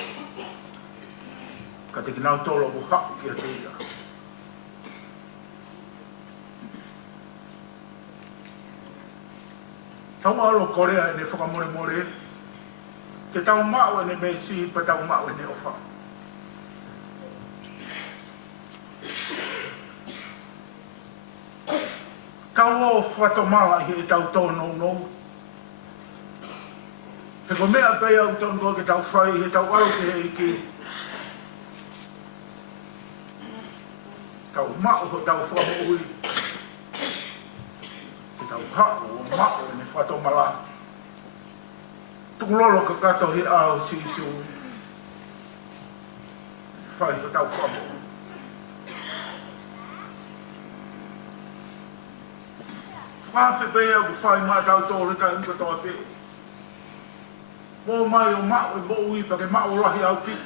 Ka te kinau tolo o ku hapu ki a te ia. Tau alo Korea e ne whakamore more. Te tau mao e ne mesi pa tau mao e ne ofa. Kau o whatomala i he tau tōno no. He ko mea pei au tōno ke tau whai he tau aro ke he iki. Tau mao ho tau whamoui. Ke tau hao o mao e ne whatomala. Tukulolo ka kato he ao sisu. Whai ho tau whamoui. Whawhi pēia ku whai mā tau tōre kai unka toa pē. Mō mai o mao e mō ui pa ke mao rahi au pik.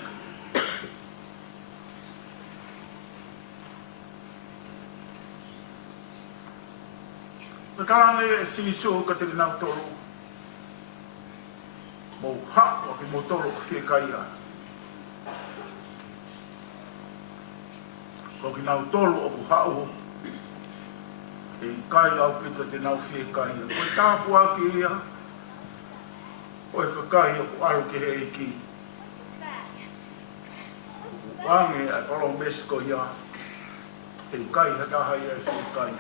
Ka tarange e siso ka te nau toro. Mō hako ke mō toro ku whekaia. Ko ki nau toro o ku hao. E kai au pita te nau whekai. Koe tāpu ake ia. Koe whekai o ku aru ke he iki. Wange a kolo Mexico ia. E kai hatahai e whekai.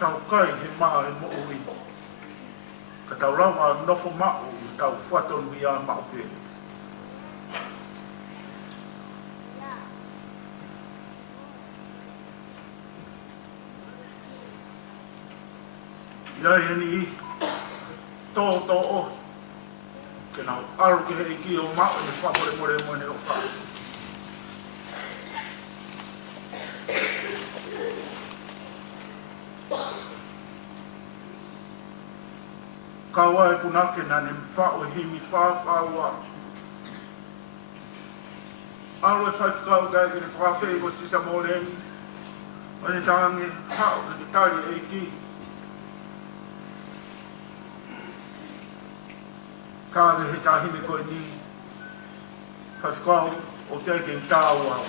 Tau kai he maa he mo ui. Ka tau rawa nofo mao tau whatonu ia mao pēne. Iai e ni tō o. Ke nau aru ke he iki o mao e ne whapore more mo ne o wha. Kawa e punake na ne mwhao e himi whawhaua. Aru e whaifukau kai ke ne whawhei ko sisa moreni. O ne tange hao ke te tari e iki. Kāre he tāhine koe ni. Whaifukau o te ke tāu au.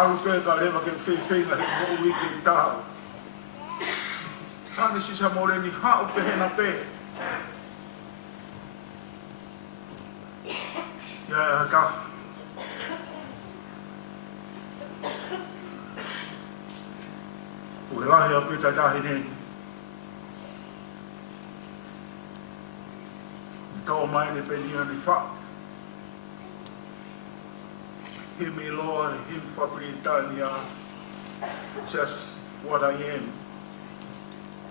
Aru pē ka rewa ke whewhenga he mo ui ke tāu. Kāne sisa moreni hao pehena pē. Ia e hata. Ue lahi a pita tāhine ni. Tau mai ne penia ni wha. Himi loa, him whapritania. Just what I am.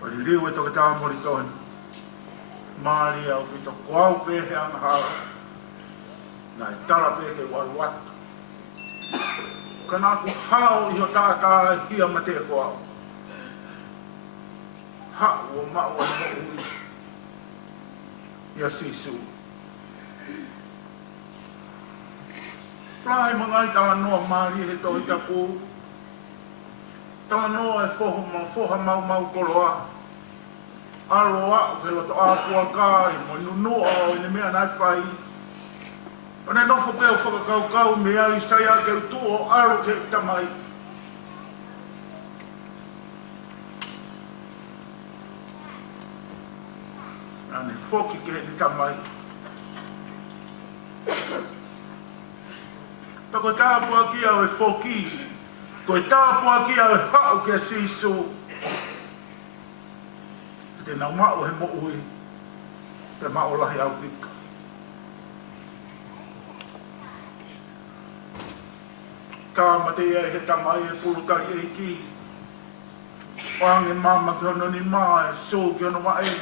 O li liu e toka tā mori tohen. Maari au pito koau pehe anga hao. Nā e tala pehe ke waru watu. Kana ku hao iho tātā hia mate koau. Ha o mao e mo ui. Ia sisu. Plai mangai tala noa maari he tohi Tupou. Tala noa e foha mau koloa. Aroa o ke loto āpua kā e mo nunua o ine mea nai whai. O ne nofo peo whakakau me ai sai a ke utu o aro ke tamai. Nane foki ke ni tamai. Tako tāpua ki au e foki. Ko e tāpua ki au e hao ke sisu. Te nau mao he mo ui. Te mao lahi au pika. Ka mate e he tamai e purutari e ki. Wange mama ki hono ni maa e so ki hono wa e.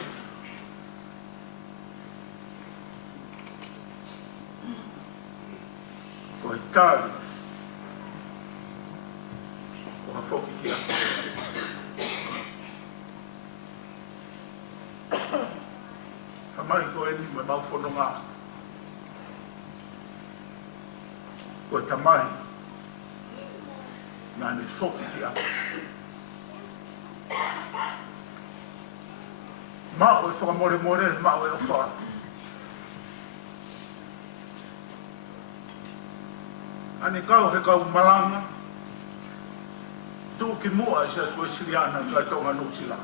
Ko e tari. Ko ha foki ki a. Mai ko e ni me mau whanonga. Ko e tamai. Nā ne soki ki a. Mao e whakamore, mao e awha. Ani kau he kau malanga. Tu ki mua e Siasi Uesiliana kai Tonga Nusila.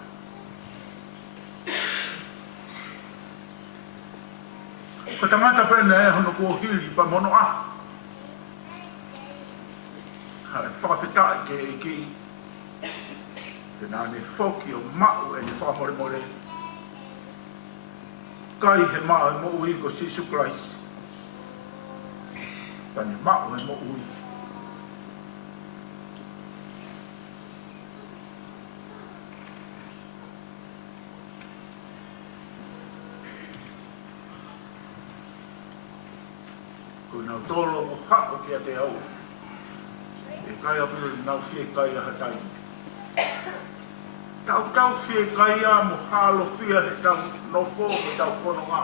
Ko tangata pene e hono kua hili pa mono a. Hale whakawhitai ke e ki. Te nāne whoki o mau e ni whakamore. Kai he mau e mo ui ko Jesus Christ. Tani mau e mo ui. Ko nau tolo o hako ki a te au. E kai apiru nau fie kai a hatai. Tau fie kai a mo halo fia he tau nofo ke tau whono ngā.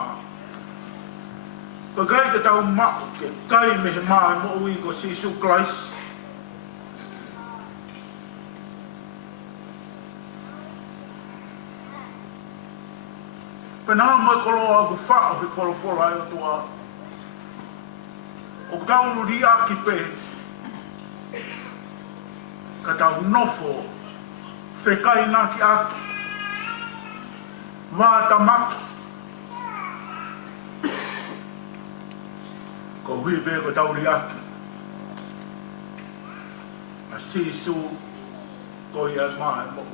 Ko kai ke tau mako ke kai me he maa mo ui ko Jesus Christ. Penau mai koloa ku whao he wholo ai o tua. O tau ri aki pe. Ka tau nofo. Whekai nā ki aki. Vāta maki. Ko hui pe ko tau ri aki. A sisu ko ia mai mo.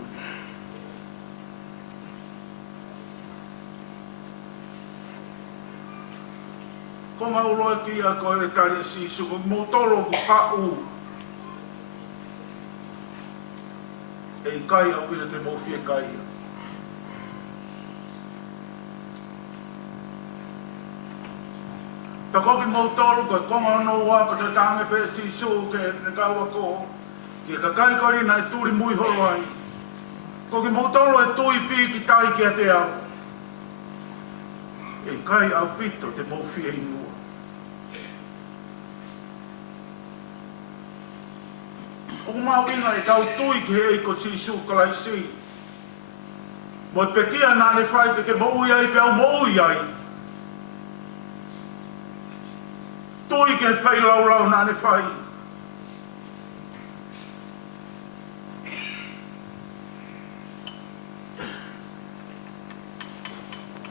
Ko mauroa ki a ko e tari sisu ko motoro ku hau. E kai au pina te mowhia kai. Ta koki motoro ko e konga ono wapa te tange pe sisu ke ne kaua ko. Ki ka kai kori na e turi mui holo ai. Koki motoro e tui pi ki tai ki a te au. E kai au pito te mowhia inua. O mau inga e tau tui ki hei ko sisu kalai si. Mo e pekia nā ne whai ke mo ui ai pe au mo ui ai. Tui ki he whai lau nā ne whai.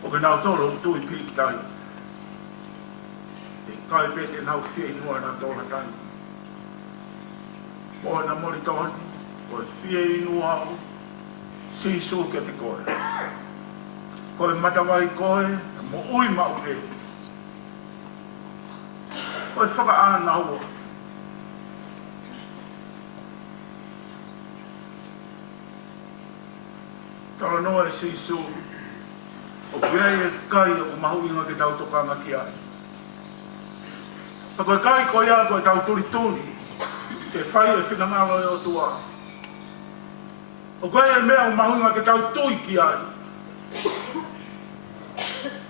O ke nau tolo tui pi ki tai. E kai pe te nau whia inua nā tola tai. O na mori toni, o whia inua au, sisu ke te koe. Koe matawai koe, mo ui mau pe. Koe whaka ānaua. Tala noa e sisu. O kia e kai o mahu inga ke tau tokanga ki ai. Pa koe kai koe ia koe tau turi turi. Ke whai e whinangalo e o tua. O koe e mea o mahu inga ke tau tui ki ai.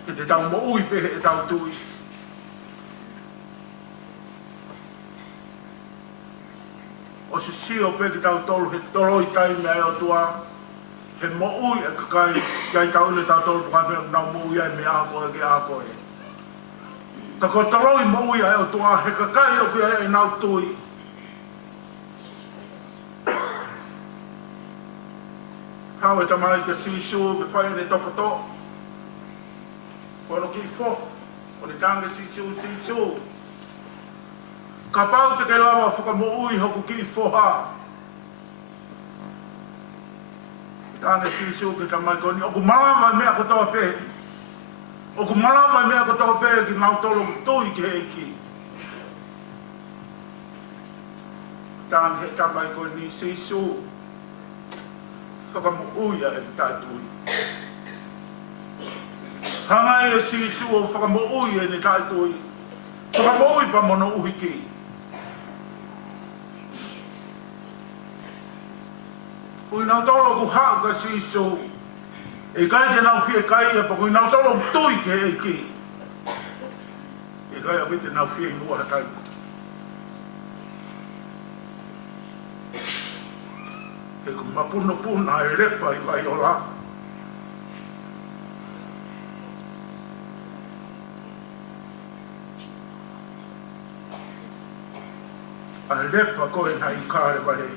Ke te tau mo ui pehe e tau tui. O se sio pe ke tau tolu he tolo i tai mea e o tua. He mo ui e kakai, kai tau ile tau tolu puka mea nau mo ui ai me a koe ke a koe. Ta ko tolo i mo ui ai o tua, he kakai o kia e nau tui. Hau e tamai ke sisu, ke whai ne tofato. Kono ki fo, o ne tange sisu. Ka pau te ke lawa whaka mo ui hoku ki fo ha. Tange sisu ke tamai koni, oku malama mea kotoa pe. Oku malama mea kotoa pe ki nau tolo tui ke eiki. Tange he tamai koni sisu. Whaka mo ui a e tātui. Hangai e sisu o whaka mo ui e ne tātui. Whaka mo ui pa mono uhiki. Kui nau tolo ku hau ka sisu. E kai te nau fie kai e pa kui nau tolo tui ke eiki. E kai a pite nau fie inua hatai. E ku mapuno puna e repa i vai o la. A repa koe na i kāre wale.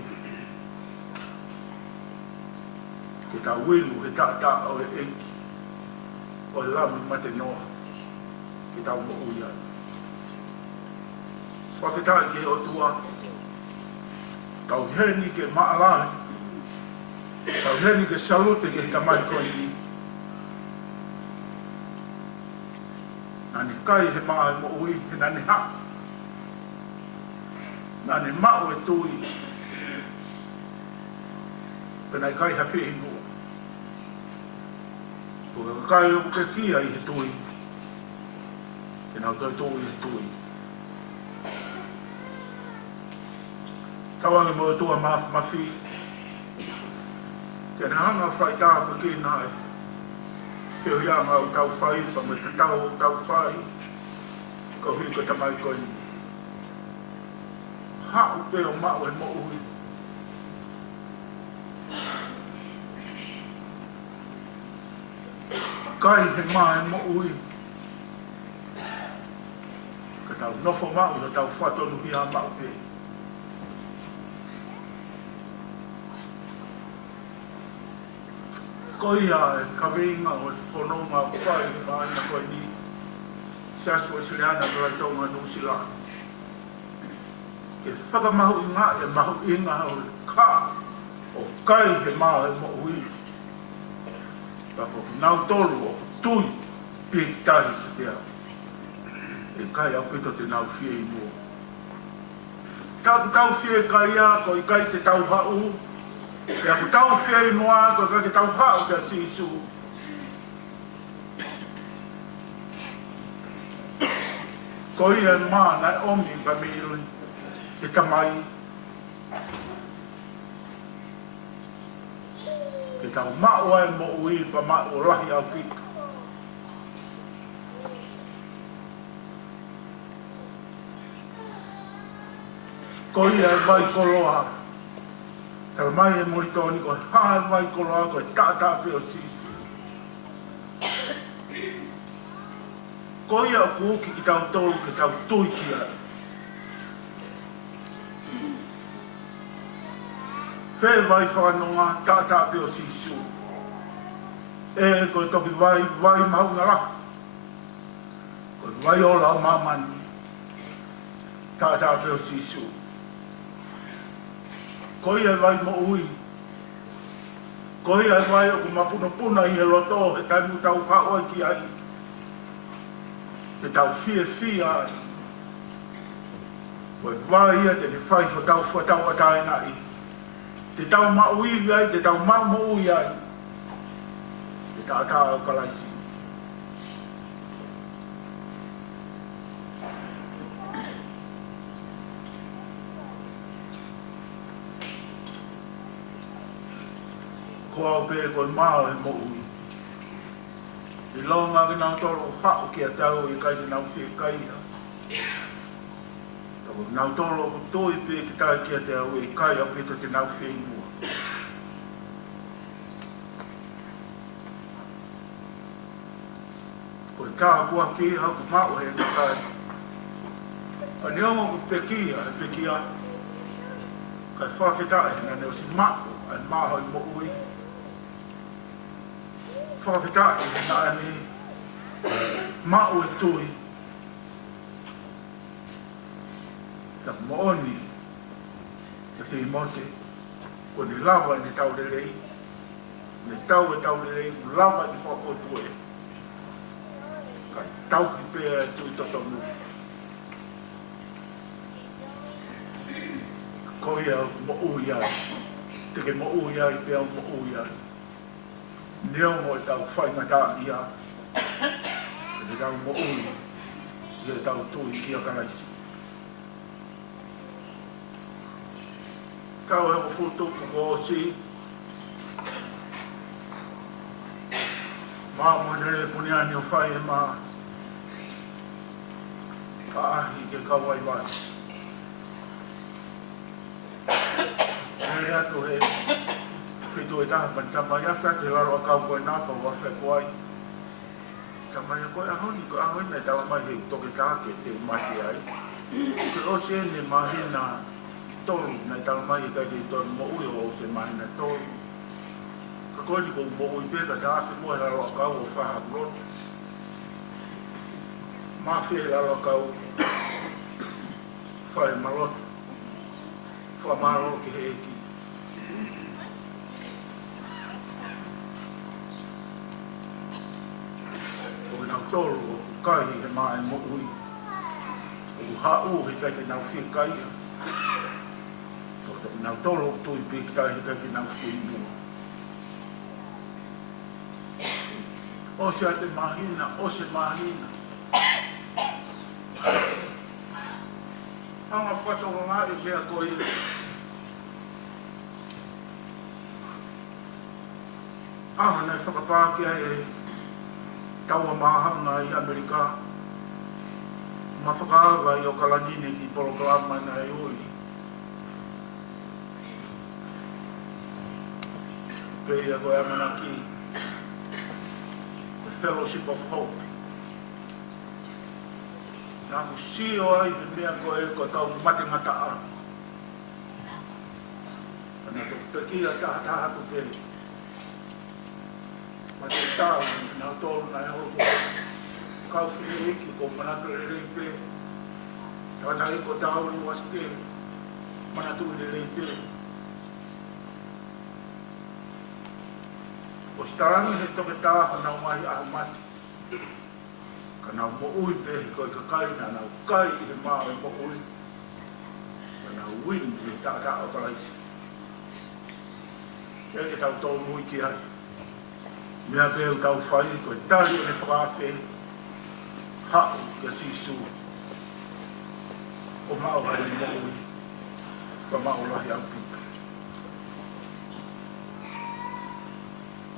Ke ta winu, ke ta o e eki. O e lami mate noa. Ke ta umo uia. Whawhita ke o tua. Tau heni ke maalani. Tau heni ke salute ke tamai koe i. Nani kai he maa mo ui, he nani ha. Nani mao e tui. Penai kai ha whihi nua. Puka kai o ke kia i he tui. Ke nau toi tui he tui. Tawange mo e tua mafi. Ke ne hanga whai tā pa ki nai. Whio hianga o tau whai, pa me te tau o tau whai. Ko hui ko tamai koe ni. Hau pe o mao e mo ui. Kai he maa e mo ui. Ka tau nofo mao o tau whatonu hi a mao pe. Ko ia e kaweinga o e whanonga o whai e maana koe ni. Siasi Uesiliana ko e Tonga Uesiliana. Ke whakamahu i ngā e mahu i ngā o ka. O kai he maa e mo ui. Pako ki nau tolu o tui pi tahi pia. E kai au pito te nau fie i mua. Tau fie kai a ko i kai te tau hau. E aku tau fie i mua ko i kai te tau hau kia sisu. Ko i e maa nai omi pa mili. E tamai. Ke tau mao e mo ui pa mao lahi au pika. Ko ia e vai koloa. Tala mai e moritoni ko haa e vai koloa ko e tata pe o sisu. Ko ia ku uki ki tau tolu ke tau tui ki ai. Whē vai whanonga tata pe o sisu. E koe toki vai maunga la. Koe vai ola o mamani. Tata pe o sisu. Ko ia vai mo ui. Ko ia vai o kumapuna puna i he loto he taimu tau haoi ki ai. Te tau fie ai. Koe vai ia te ne whai ho tau whatau atai nai. Te tau mauiwi ai, te tau mau ui ai. tātā o kalaisi. Ko au pe koe mao e mo ui. I longa ki nau toro hao ki a tau i kai nau whie kai ia. Tau nau toro o toi pe ki tai ki a te au i kai a pito te nau whie mua. Ko i tā kua ki hau ku mao he ka kai. A ni ongo ku pekia. Kai whawhetai na neo si mako ai maho i mo ui. Whawhetai na ani mao e tui. Ta mooni te mote ko ni lava ni tau rei. Ni tau rei lava ni whako tue. Kai tau ki pēa e tui totomu. Ko ia mo ui ai. Te ke mo ui ai pēa mo ui ai. Neo mo e tau whaingata ia. Te tau mo ui. Ia tau tui ki a karaisi. Kau e mo futuku ko osi. Maa mo nere puniani o whai e maa. Ka ahi ke kawai mai. Nere atu he whitu e taha pan tamai a whate laro a kau koe napa wa whe koai. Tamai a koe ahoni ko ahoni nei tawa mai he toke tāke te mati ai. Ke o se ne mahina tolu nei tawa mai e kai te tolu mo ui o se mahina tolu. Ka koe ni ko mo ui peka ta afe mua laro a kau o whaha kurotu. Mafia laro a kau whai malotu. Whamaro ki he eki. O nau tolu o kai he mai mo ui. O hau he kai te nau whia kai ia. O nau tolu o tui pe ki tai he kai te nau whia inua. O se ate mahina, o se mahina. Anga whatonga ngā e mea koe ia. Aha nei whakapākia e taua mahanga i Amerika. Ma whakaawa i o kalanine ki poroklama na e ui. Pēia koe amana ki the Fellowship of Hope. Nā ku sio ai me mea koe ko tau mate ngata a. Ana to pekia taha ku te. Ma te tau nā tolu nā e hoko. Kau whine iki ko manatu e rei pe. Tāna i ko tau ni waske. Manatu e rei pe. O starangi he toke tāha nau mai ahu mati. Ka nau mo ui pehi koe ka kai na nau kai i he maa e mo ui. Ka nau win i tātā o kalaisi. E ke tau tō mui ki hai. Mea pēu tau whai koe tari e whakawhe. Hau kia sisu. O mao hai mo ui. Ka mao lahi au pika.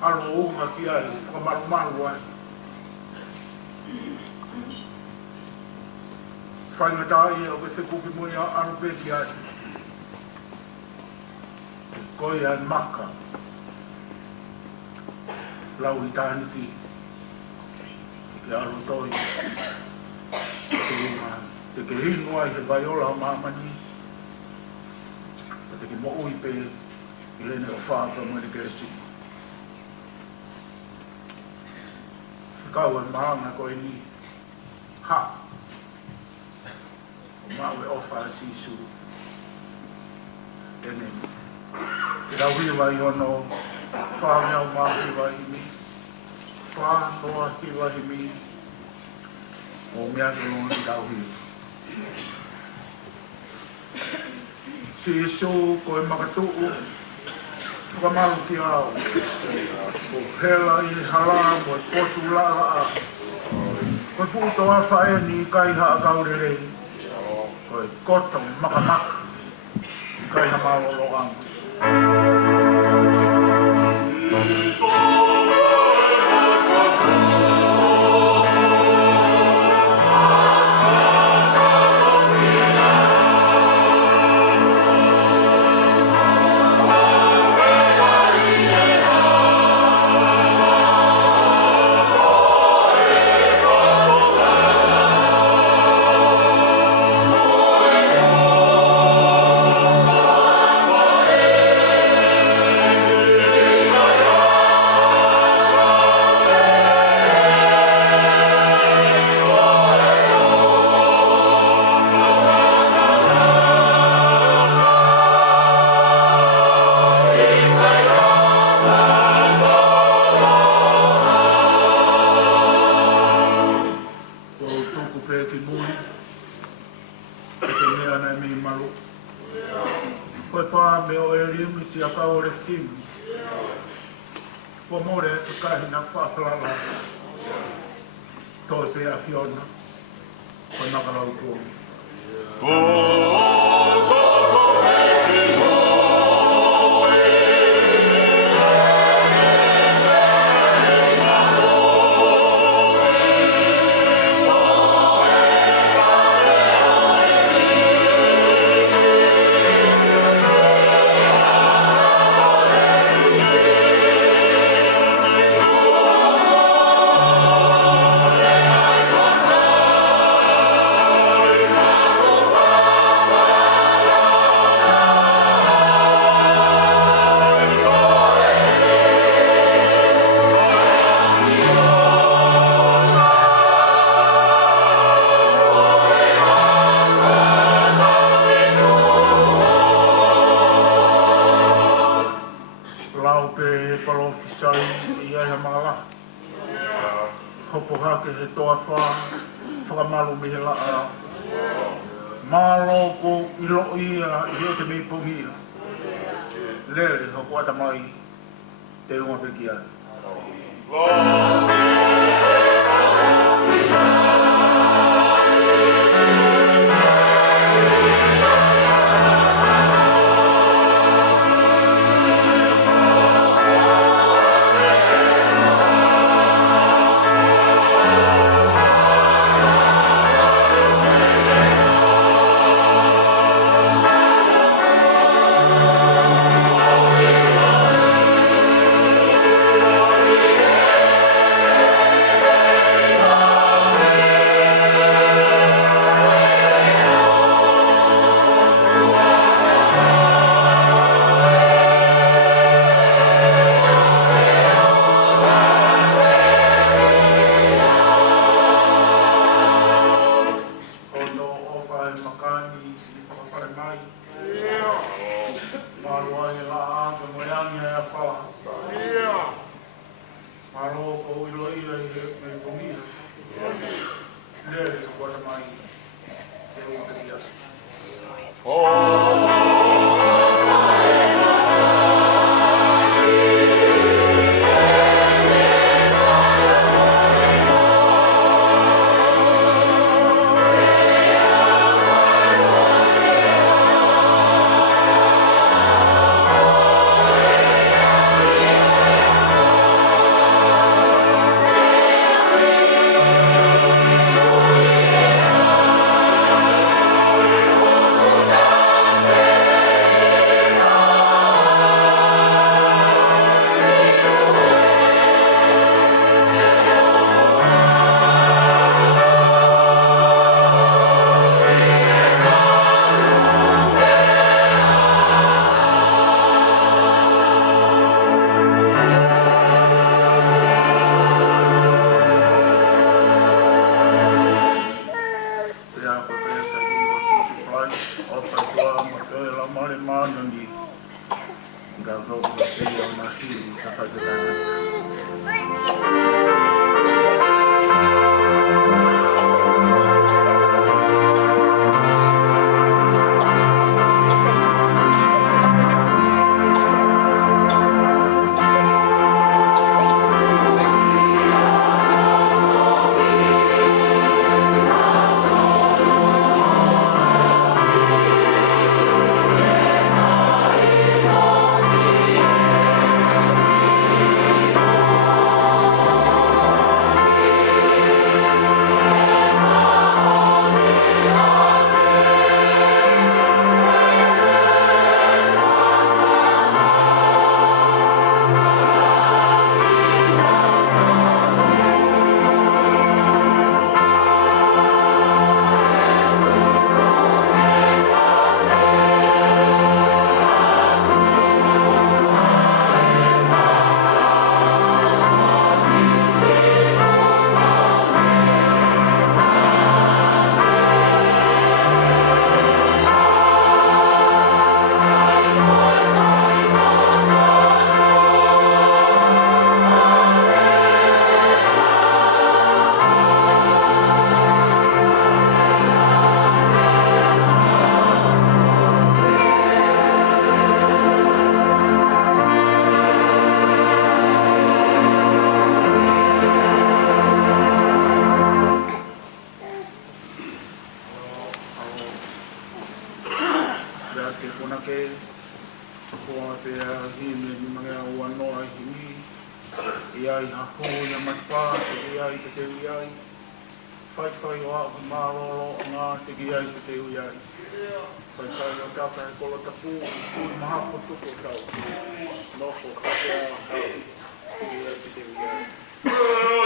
Aro unga ki ai, whakamaru ai. Whaingata ia o ke whikuki mui a anu peki ai. Koe ai maka. Lau i tāniti. Ke aro toi. Te ke hinu ai he vaiola o mamani. Te ke mo ui pe i rene o whātua mwere keresi. Kau e maanga koe ni ha. O mau e ofa a sisu. Ene. Te rau hiwa i ono. Whāmea o maa hiwa i mi. Whānoa hiwa i mi. O mea ke loni rau hiwa. Sisu koe makatuu. whakamalu ki au. O hela I hala mo potu la a. Koe futo a whae ni kai haa kaurerei. Koe koto makamaka. Kai ha malo logang. e kua pe a hime ni mga wanoa himi iai ha ho ia matpa te iai te te iai whai o au maroro ngā te iai te te iai whai o tata e kola tapu kui maha po tuko tau nofo kawea tau te iai te te iai